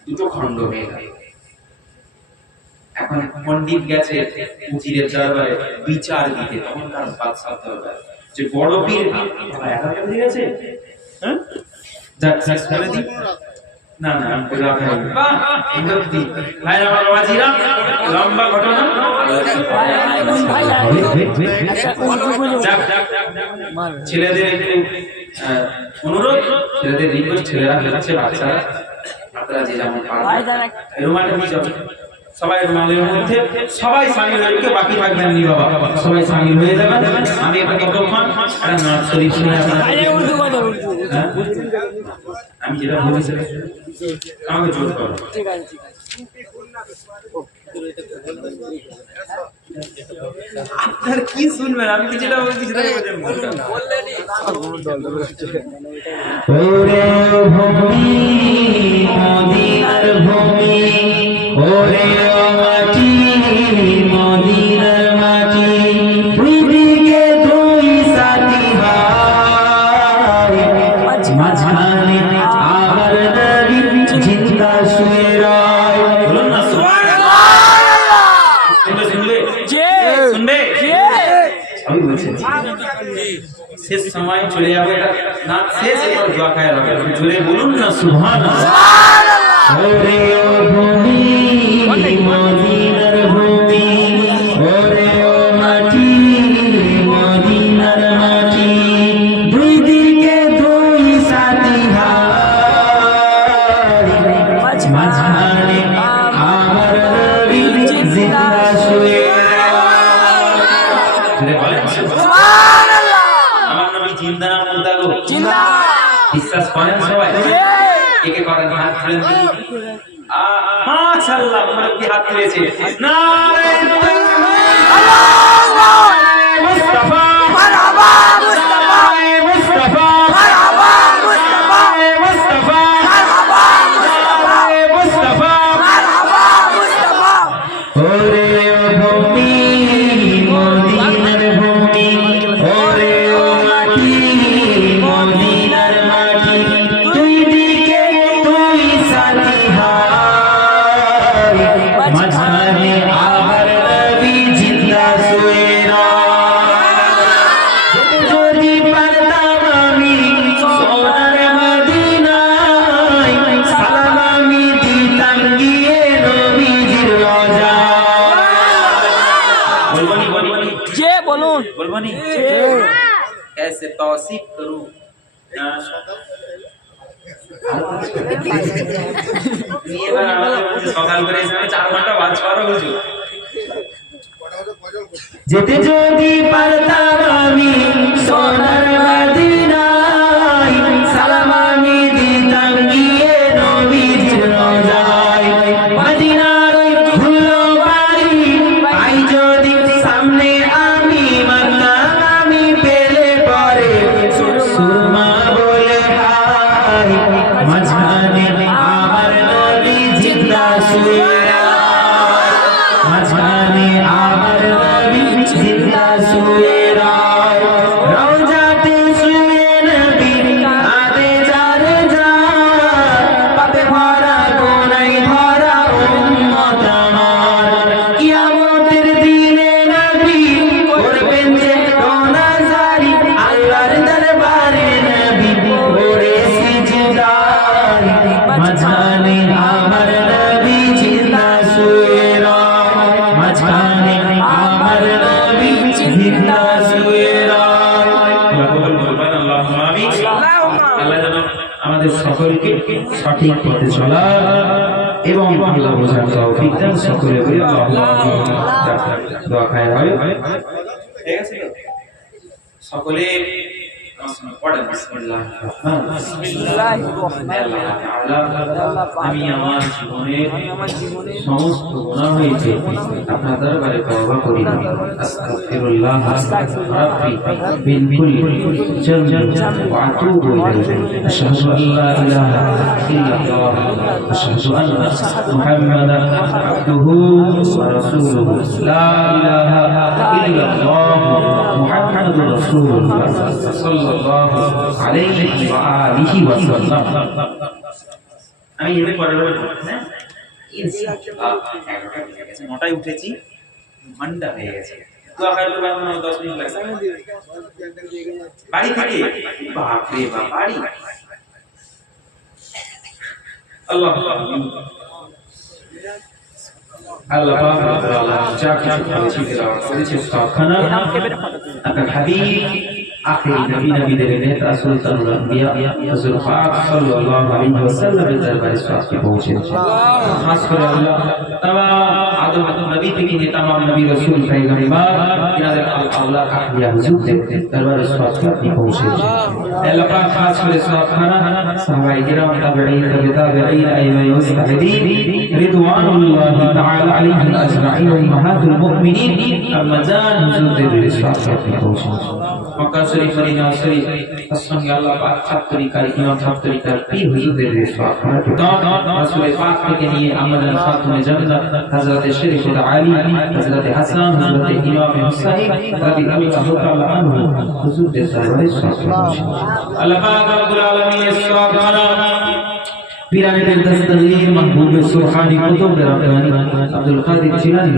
দুটো খণ্ড হয়ে গেল। এখন পণ্ডিত গেছে উজিরের দরবারে বিচার দিতে, তখনকার বাদশার দরবারে, যে বড় পীর এগারোটা বেজে গেছে, হ্যাঁ যাক শেষ করে দিই, না না লম্বা ঘটনা। ছেলেদের একটু অনুরোধ, ছেলেদের রিকোয়েস্ট, ছেলেরা যাচ্ছে, বাচ্চারা আপনারা যে যেমন রুমালটা নিয়ে যাবেন, সবাই রুমালের মধ্যে সবাই সামিল হয়ে, কেউ বাকি থাকবেন নি বাবা, সবাই সামিল হয়ে যাবেন। আমি এটা কতক্ষণ একটা নাচ শরীফ শুনে আমি যেটা বলেছি আমাকে জোর করো। ঠিক আছে, আপনার কি শুনবেন, আমি কি যেটা বলছি সেটা ওরে ভূমি মদিনার ভূমি, ওরে মাটি মদিনার মাটি, দুই দিকে দুই সাথী ভাই, মাঝখানে আমার নবী জিন্দা শুয়ে রয়। বলুন না সুবহানাল্লাহ। বলছেন শেষ সময় চলে যাবে এটা না শেষ এবার দোয়া খায় হবে জোরে বলুন না সুবহানাল্লাহ ওরে ও ভূমি মদিনার ভূমি ওরে ও মাটি মদিনার মাটি দুই দিকে দুই সাথী হাত মাঝখানে আমার নবী জিন্দা শুয়ে জোরে বলেন সুবহানাল্লাহ আমার নবী জিন্দা না মুর্দা গো জিন্দা বিশ্বাস করেন সবাই কে কে করেন হাত তুলেন মাশাআল্লাহ মুরব্বি হাত তুলেছে নারে আল্লাহ মুস্তাফা মারহাবা মুস্তাফা মুস্তাফা মারহাবা মুস্তাফা মুস্তাফা মারহাবা মুস্তাফা মুস্তাফা মারহাবা মুস্তাফা ওরে ও ভূমি মদিনার ভূমি ওরে ও মাটি মদিনার মাটি দুই দিকে দুই সাথী হাত মাঝখানে আমার নবী জিন্দা শুয়ে যদি পারতাম আমি সোনার মদিনায় সালাম আমি দিতাম গিয়ে নবীজির রোজায় বলবনি বলবনি যে বলুন বলবনি कैसे तौसीफ करूं সকাল করে এসে 4 ঘন্টা বাজ করো হুজুর যেতে যদি পারতাম আমি সোনার মদিনায় সালাম আমি দিতাম গিয়ে নবীজির রোজায় মদিনার ওই ধুলো বাড়ি পাই যদি সামনে আমি মক্কা আমি পেলে পরে সুরমা বলে হায় মাঝখানে আমার নবী জিন্দা শুয়ে মাঝখানে আমার নবী জিন্দা শুয়ে রওজাতে শুয়ে নবী আদে যারে যা পাপে ভরা গোনায় ভরা উম্মত আমার কিয়ামতের দিনে নবী করবেন যে রোনাজারি আল্লাহর দরবারে নবী পড়ে সিজদায় মাঝখানে আমার নবী জিন্দা শুয়ে মাঝখানে আমার নবী জিন্দা শুয়ে আল্লাহুম্মা আমিন আল্লাহ যেন আমাদের সকলকে সঠিক পথে চলা এবং আল্লাহ বোঝার তৌফিক দান সকলে বলি আল্লাহুম্মা আমিন দোয়া খায় হয় ঠিক আছে সকলে পড়েন বিসমিল্লাহ আমি আমার জীবনের সমস্ত গুনাহ হয়েছে আপনার দরবারে তওবা করি আস্তাগফিরুল্লাহ রাব্বি মিন কুল্লি যামবিন ওয়া আতুবু ইলাইহি আশহাদু আল্লা ইলাহা ইল্লাল্লাহ আশহাদু আন্না মুহাম্মাদান আবদুহু ওয়া রাসূলুহু লা ইলাহা ইল্লাল্লাহ মুহাম্মাদুর রাসূলুল্লাহ সাল্লাল্লাহু আলাইহি ওয়া আলিহি ওয়া সাল্লাম আমি এর পরে হ্যাঁ মোটাই উঠেছি মান্ডা হয়ে গেছে দোয়া করে তো বাবা 10 মিনিট লাগবে বাড়ি থেকে বাপ রে বাপ বাড়ি আল্লাহ আল্লাহ পাক আল্লাহ যা কিছু করেছি করেছে সবখানা আপনার হাবিব আখিরি নবীদের নেতা সুলতানুল আম্বিয়া হুজুর পাক সাল্লাল্লাহু আলাইহি ওয়াসাল্লামের দরবারে সাথে পৌঁছেছে খাস করে আল্লাহ तमाम आदम नबी থেকে নিয়ে तमाम নবী রাসূল পয়গম্বর ইনাদের আল্লাহ আখিয়া হুজুরদের দরবারে সাথে পৌঁছেছে আল্লাহ পাক খাস করে সবখানা সাহাবায়ে কিরাম তাবেঈন তাবেঈন আইমা মুস্তাহিদিন রিদওয়ানুল্লাহি তাআলা আলাইহিম আজমাইন উম্মাহাতুল মুমিনিন রমজান হুজুরদের সাথে পৌঁছেছে মক্কা শরীফ মদিনা শরীফ সঙ্গে আল্লাহ পাক সাত তরিকার ইমাম সাত তরিকার পীর হুজুরদের সাথে রাসূল পাক থেকে নিয়ে আমাদের খাতুনে জান্নাত হযরত শরীফ আলী হযরত হাসান হযরত ইমাম হুসাইন রাদিয়াল্লাহু তাআলা আনহু হুজুরদের সাথে আল্লাহ পাক রব্বুল আলামিনের সুবহানা পীরানের দস্তগীর মাহবুব সুবহানি কুতুব রাব্বানি আব্দুল কাদের জিলানী